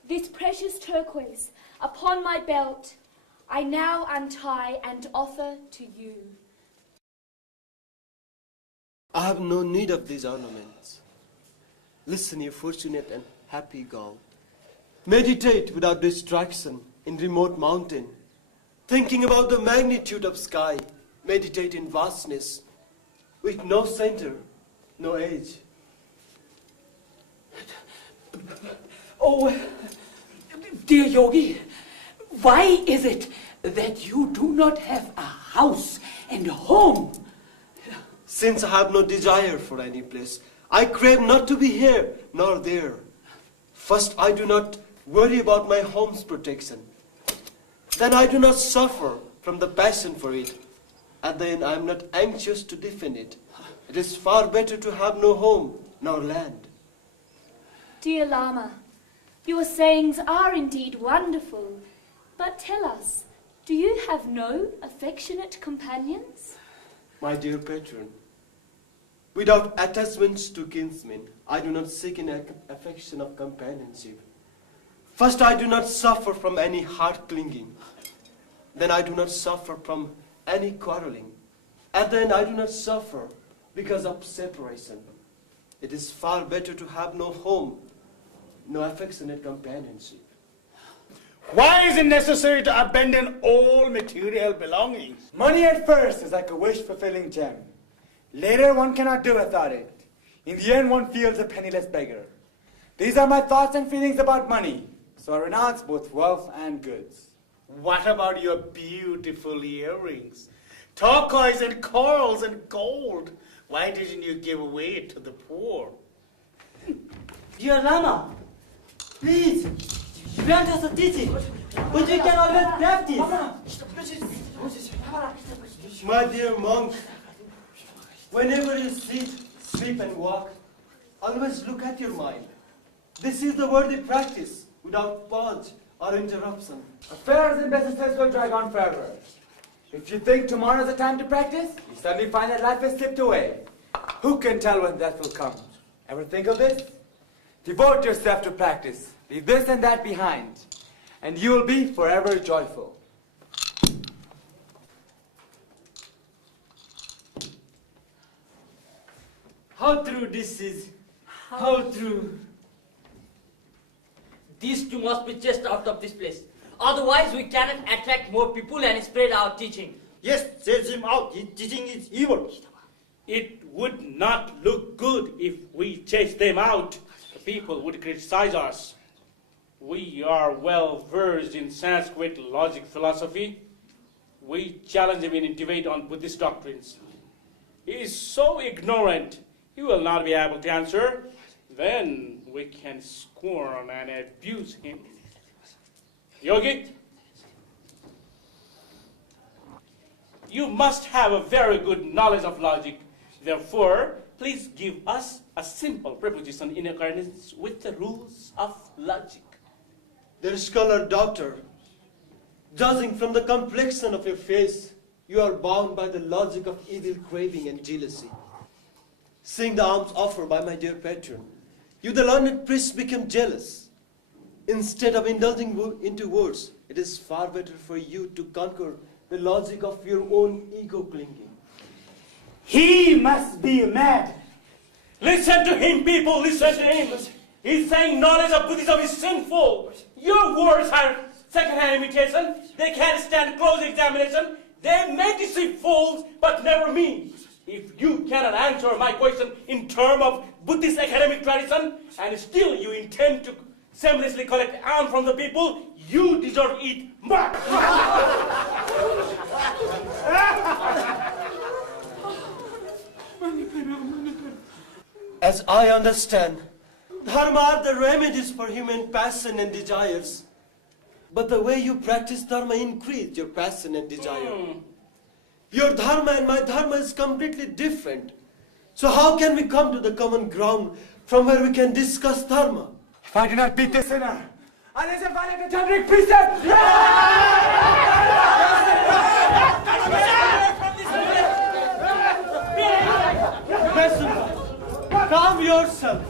This precious turquoise upon my belt, I now untie and offer to you. I have no need of these ornaments. Listen, you fortunate and happy girl. Meditate without distraction in remote mountain, thinking about the magnitude of sky. Meditate in vastness, with no center, no edge. Oh, dear yogi, why is it that you do not have a house and a home? Since I have no desire for any place, I crave not to be here nor there. First, I do not worry about my home's protection. Then I do not suffer from the passion for it. And then I am not anxious to defend it. It is far better to have no home nor land. Dear Lama, your sayings are indeed wonderful. But tell us, do you have no affectionate companions? My dear patron, without attachments to kinsmen, I do not seek an affection of companionship. First, I do not suffer from any heart clinging. Then I do not suffer from any quarreling. And then I do not suffer because of separation. It is far better to have no home, no affectionate companionship. Why is it necessary to abandon all material belongings? Money at first is like a wish-fulfilling gem. Later, one cannot do without it. In the end, one feels a penniless beggar. These are my thoughts and feelings about money, so I renounce both wealth and goods. What about your beautiful earrings? Turquoise and corals and gold. Why didn't you give away it to the poor? Dear Lama, please, grant us a teaching, but we can always practice. My dear monk, whenever you sit, sleep and walk, always look at your mind. This is the worthy practice without pause or interruption. Affairs and businesses will drag on forever. If you think tomorrow is the time to practice, you suddenly find that life has slipped away. Who can tell when death will come? Ever think of this? Devote yourself to practice. Leave this and that behind, and you will be forever joyful. How true this is. How true. These two must be chased out of this place. Otherwise, we cannot attract more people and spread our teaching. Yes, chase him out. His teaching is evil. It would not look good if we chase them out. The people would criticize us. We are well versed in Sanskrit logic philosophy. We challenge him in a debate on Buddhist doctrines. He is so ignorant, he will not be able to answer. Then we can scorn and abuse him. Yogi, you must have a very good knowledge of logic. Therefore, please give us a simple proposition in accordance with the rules of logic. Dear scholar doctor, judging from the complexion of your face, you are bound by the logic of evil craving and jealousy. Seeing the alms offered by my dear patron, you the learned priest become jealous. Instead of indulging into words, it is far better for you to conquer the logic of your own ego clinging. He must be mad. Listen to him, people, listen to him. He's saying knowledge of Buddhism is sinful. Your words are second-hand imitation. They can't stand close examination. They may deceive fools, but never me. If you cannot answer my question in terms of Buddhist academic tradition, and still you intend to shamelessly collect alms from the people, you deserve it. As I understand, dharma are the remedies for human passion and desires. But the way you practice dharma increase your passion and desire. Your dharma and my dharma is completely different. So how can we come to the common ground from where we can discuss dharma? If I do not beat this sinner, I will violate the tantric precept! Calm yourself.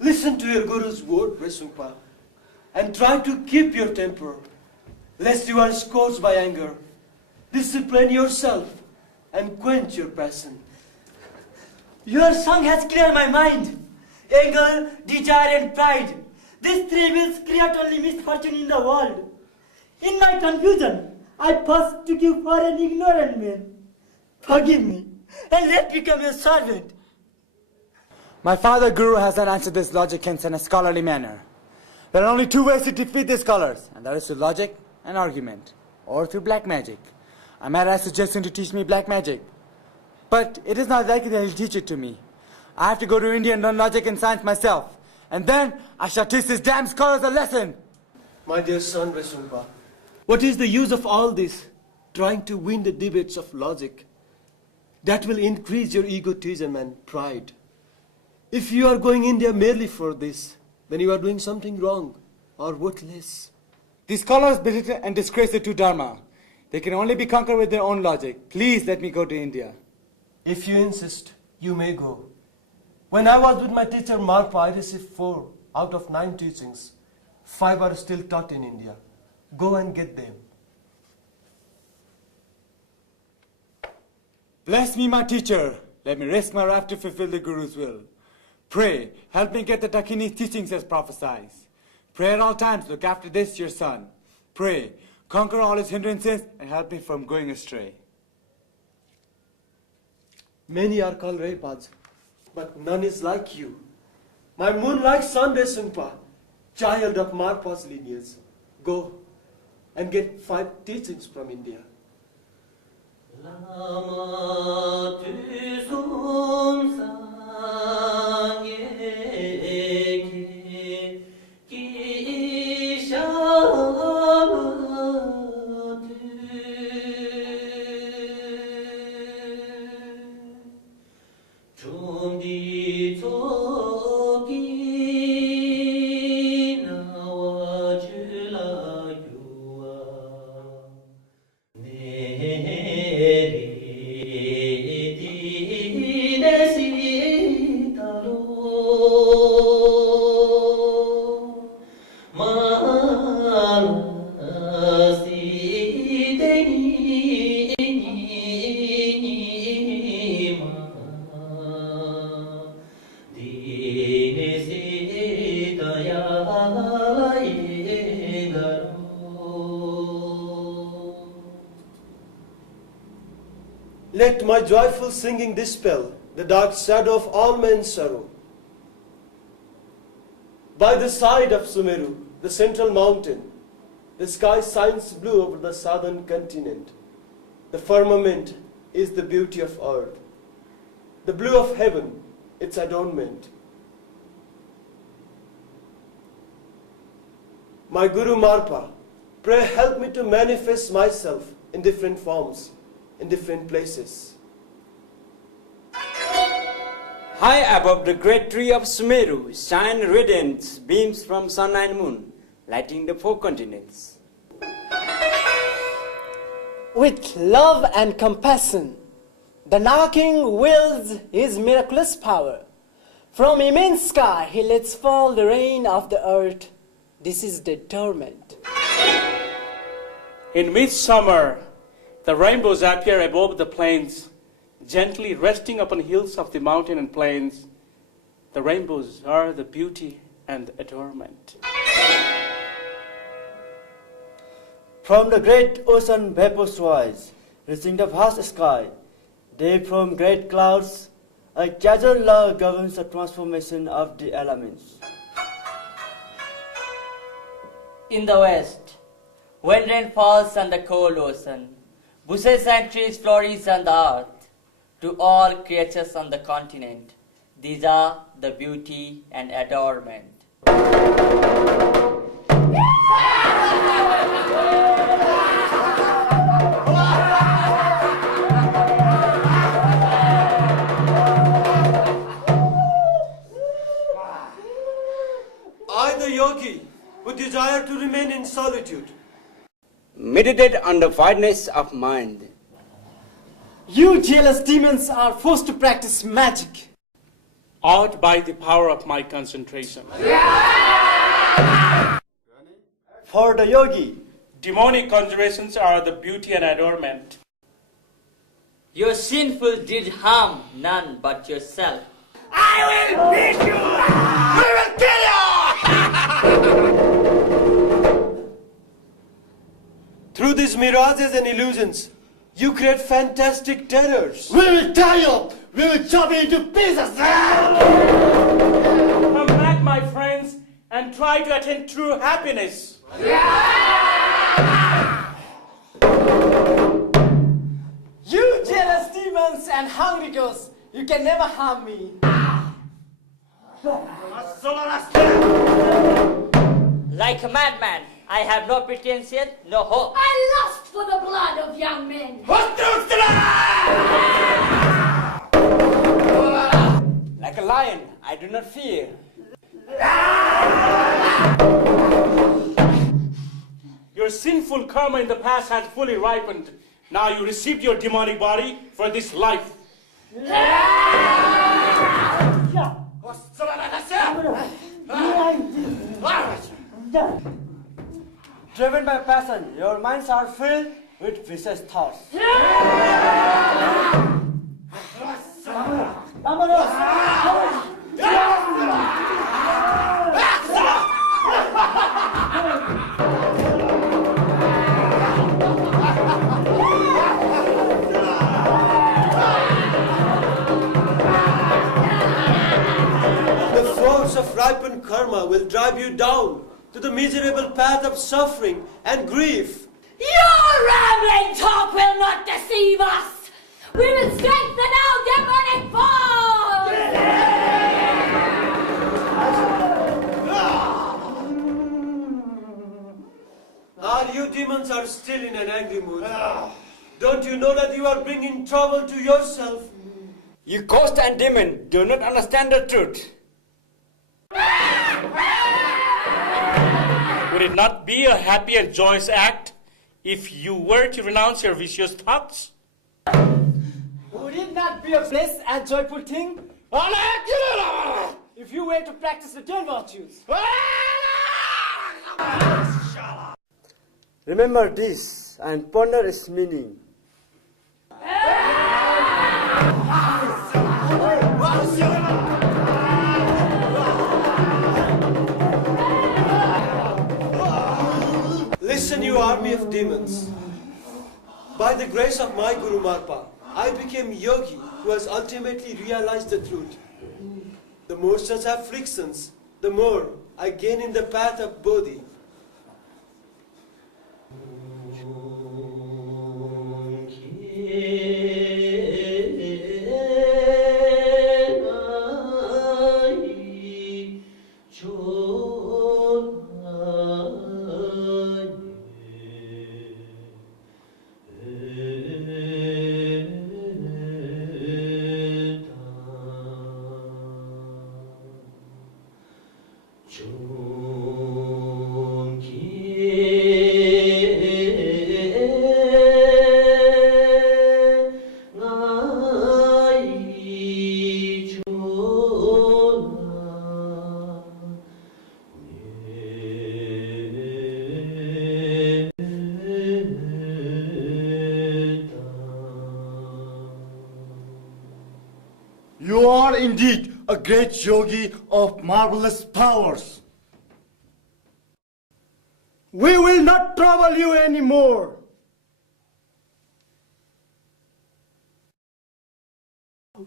Listen to your Guru's word, Resungpa, and try to keep your temper, lest you are scorched by anger. Discipline yourself and quench your passion. Your song has cleared my mind. Anger, desire and pride. These three wills create only misfortune in the world. In my confusion, I forsook you for an ignorant man. Forgive me and let me become your servant. My father Guru has not answered this logic in a scholarly manner. There are only two ways to defeat these scholars, and that is through logic and argument, or through black magic. I might ask suggestion to teach me black magic, but it is not likely that he'll teach it to me. I have to go to India and learn logic and science myself, and then I shall teach these damn scholars a lesson. My dear son Resungpa, what is the use of all this, trying to win the debates of logic? That will increase your egotism and pride. If you are going India merely for this, then you are doing something wrong or worthless. These scholars belittle and disgrace the true Dharma. They can only be conquered with their own logic. Please let me go to India. If you insist, you may go. When I was with my teacher Marpa, I received 4 out of 9 teachings. 5 are still taught in India. Go and get them. Bless me, my teacher. Let me risk my life to fulfill the Guru's will. Pray, help me get the Dakini's teachings as prophesies. Pray at all times, look after this, your son. Pray, conquer all his hindrances and help me from going astray. Many are called Repads, but none is like you. My moon-like son Resungpa, child of Marpa's lineage. Go and get 5 teachings from India. Lama let my joyful singing dispel the dark shadow of all men's sorrow. By the side of Sumeru, the central mountain, the sky shines blue over the southern continent. The firmament is the beauty of earth. The blue of heaven, its adornment. My Guru Marpa, pray help me to manifest myself in different forms, in different places. High above the great tree of Sumeru shine radiant beams from sun and moon, lighting the 4 continents. With love and compassion, the King wields his miraculous power. From immense sky he lets fall the rain of the earth. This is the torment. In midsummer, the rainbows appear above the plains, gently resting upon hills of the mountain and plains. The rainbows are the beauty and adornment. From the great ocean vapors rise, reaching the vast sky. They from great clouds, a casual law governs the transformation of the elements. In the west, when rain falls on the cold ocean, bushes and trees flourish on the earth. To all creatures on the continent, these are the beauty and adornment. I, the yogi, who desire to remain in solitude, Meditate on the wideness of mind. You jealous demons are forced to practice magic. Awed by the power of my concentration. For the yogi, demonic conjurations are the beauty and adornment. Your sinful deed harm none but yourself. I will beat you! We will kill you! through these mirages and illusions, you create fantastic terrors. We will tie you up! We will chop you into pieces! Come back, my friends, and try to attain true happiness. You jealous demons and hungry ghosts, you can never harm me. Like a madman, I have no pretension, no hope. I lust for the blood of young men. Like a lion, I do not fear. Your sinful karma in the past has fully ripened. Now you received your demonic body for this life. driven by passion, your minds are filled with vicious thoughts. The force of ripened karma will drive you down to the miserable path of suffering and grief. Your rambling talk will not deceive us. We will strengthen our demonic force. You demons are still in an angry mood. Don't you know that you are bringing trouble to yourself? You ghost and demon do not understand the truth. Would it not be a happy and joyous act if you were to renounce your vicious thoughts? Would it not be a blessed and joyful thing if you were to practice the 10 virtues? Remember this and ponder its meaning. Listen, you army of demons. By the grace of my Guru Marpa, I became yogi who has ultimately realized the truth. The more such afflictions, the more I gain in the path of Bodhi. You are indeed a great yogi of marvelous powers. We will not trouble you anymore.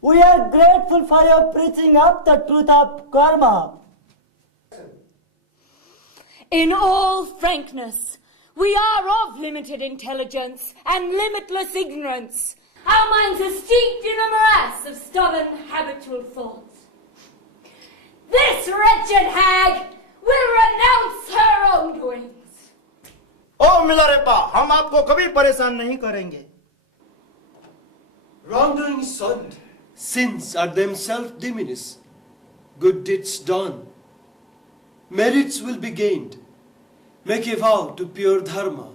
We are grateful for your preaching of the truth of karma. In all frankness, we are of limited intelligence and limitless ignorance. Our minds are steeped in a morass of stubborn, habitual thoughts. This wretched hag will renounce her wrongdoings. ओ मिलारेपा, हम आपको कभी परेशान नहीं करेंगे. Wrongdoing shunned, sins are themselves diminished, good deeds done. Merits will be gained. Make a vow to pure dharma.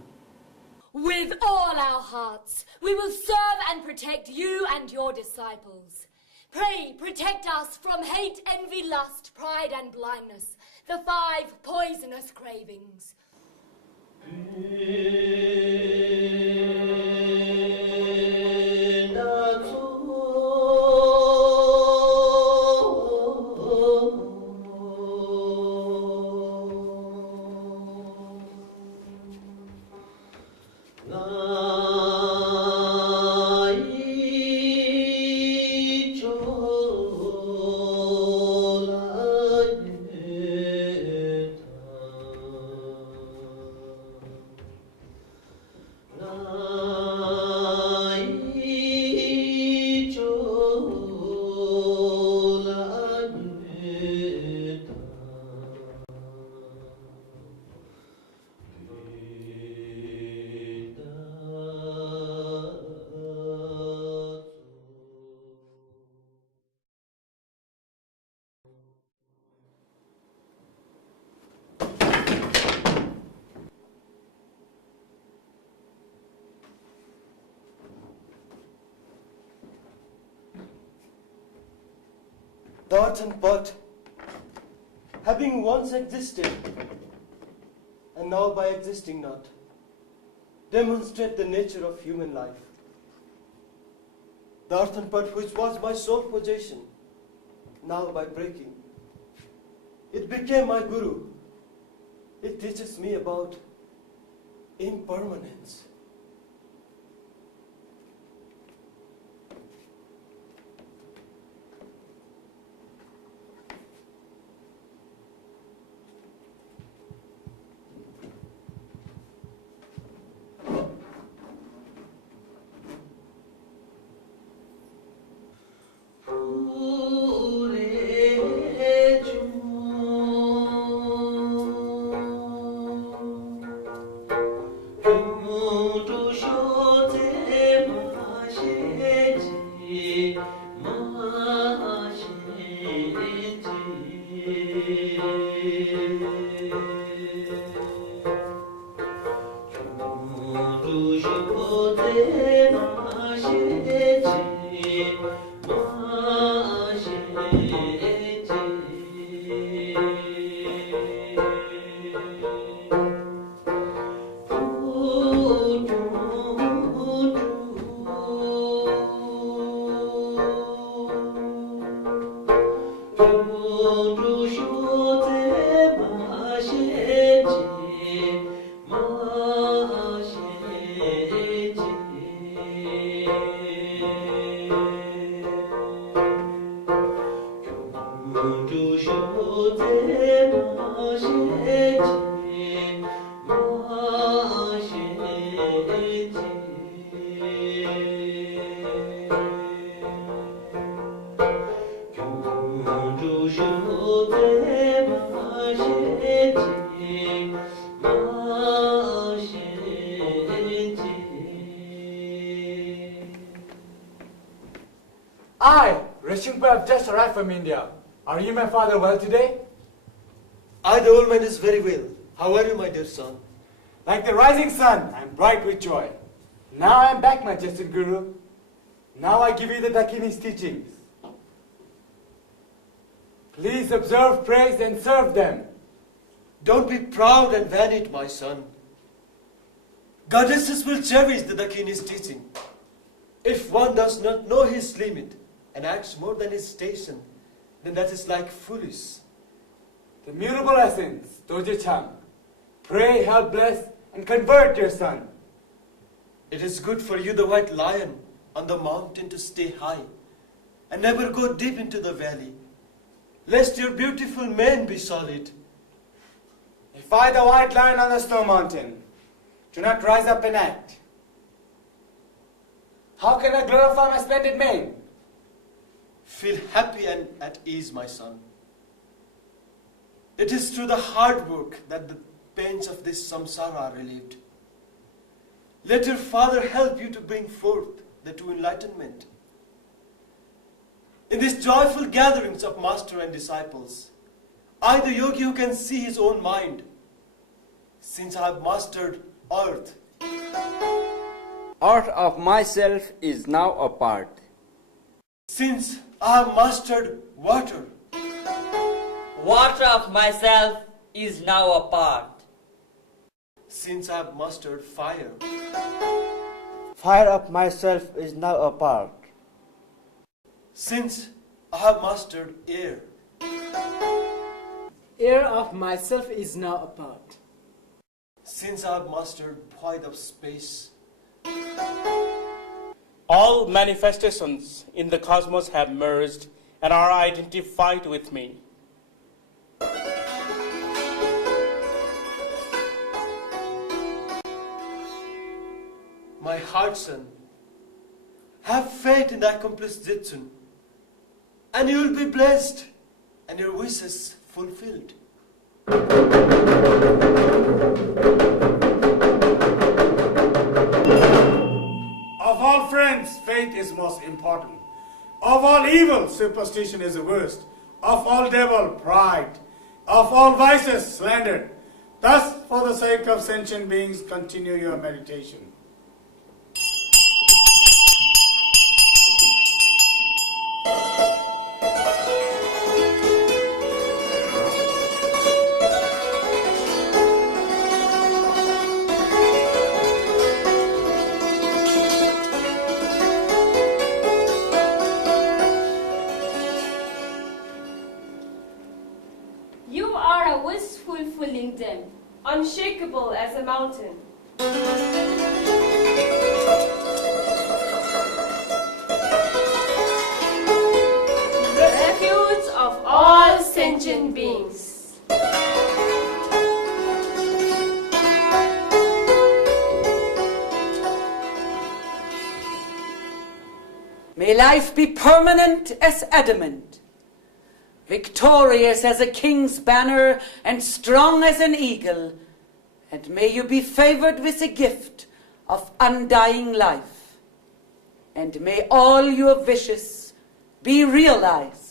With all our hearts, we will serve and protect you and your disciples. Pray, protect us from hate, envy, lust, pride, and blindness, the 5 poisonous cravings. Dot and pot, having once existed, and now by existing not, demonstrate the nature of human life. The earthen pot, which was my sole possession, now by breaking, it became my guru. It teaches me about impermanence. Oh I, Rishimpa, have just arrived from India. Are you, my father, well today? I, the old man, is very well. How are you, my dear son? Like the rising sun, I am bright with joy. Now I am back, majestic Guru. Now I give you the Dakini's teachings. Please observe, praise, and serve them. Don't be proud and vain, my son. Goddesses will cherish the Dakini's teaching. If one does not know his limit and acts more than his station, then that is like foolish. The mutable essence, Doje Chang. Pray, help, bless, and convert your son. It is good for you, the white lion, on the mountain to stay high and never go deep into the valley, lest your beautiful mane be solid. If I, the white lion on the snow mountain, do not rise up and act, how can I glorify my splendid mane? Feel happy and at ease, my son. It is through the hard work that the pains of this samsara are relieved. Let your father help you to bring forth the true enlightenment. In these joyful gatherings of master and disciples, I, the yogi who can see his own mind, since I have mastered earth, Art of myself is now apart. since I have mastered water, Water of myself is now apart. since I have mastered fire, Fire of myself is now apart. since I have mastered air, Air of myself is now apart. since I have mastered void of space, All manifestations in the cosmos have merged and are identified with me. my heart son, have faith in the accomplished Jitsun, and you will be blessed and your wishes fulfilled. Of all friends, faith is most important. Of all evil, superstition is the worst. Of all devil, pride. Of all vices, slander. Thus, for the sake of sentient beings, continue your meditation. You are a wish fulfilling them. Unshakable as a mountain. Refuge of all sentient beings. May life be permanent as adamant, victorious as a king's banner and strong as an eagle, and may you be favored with the gift of undying life, and may all your wishes be realized.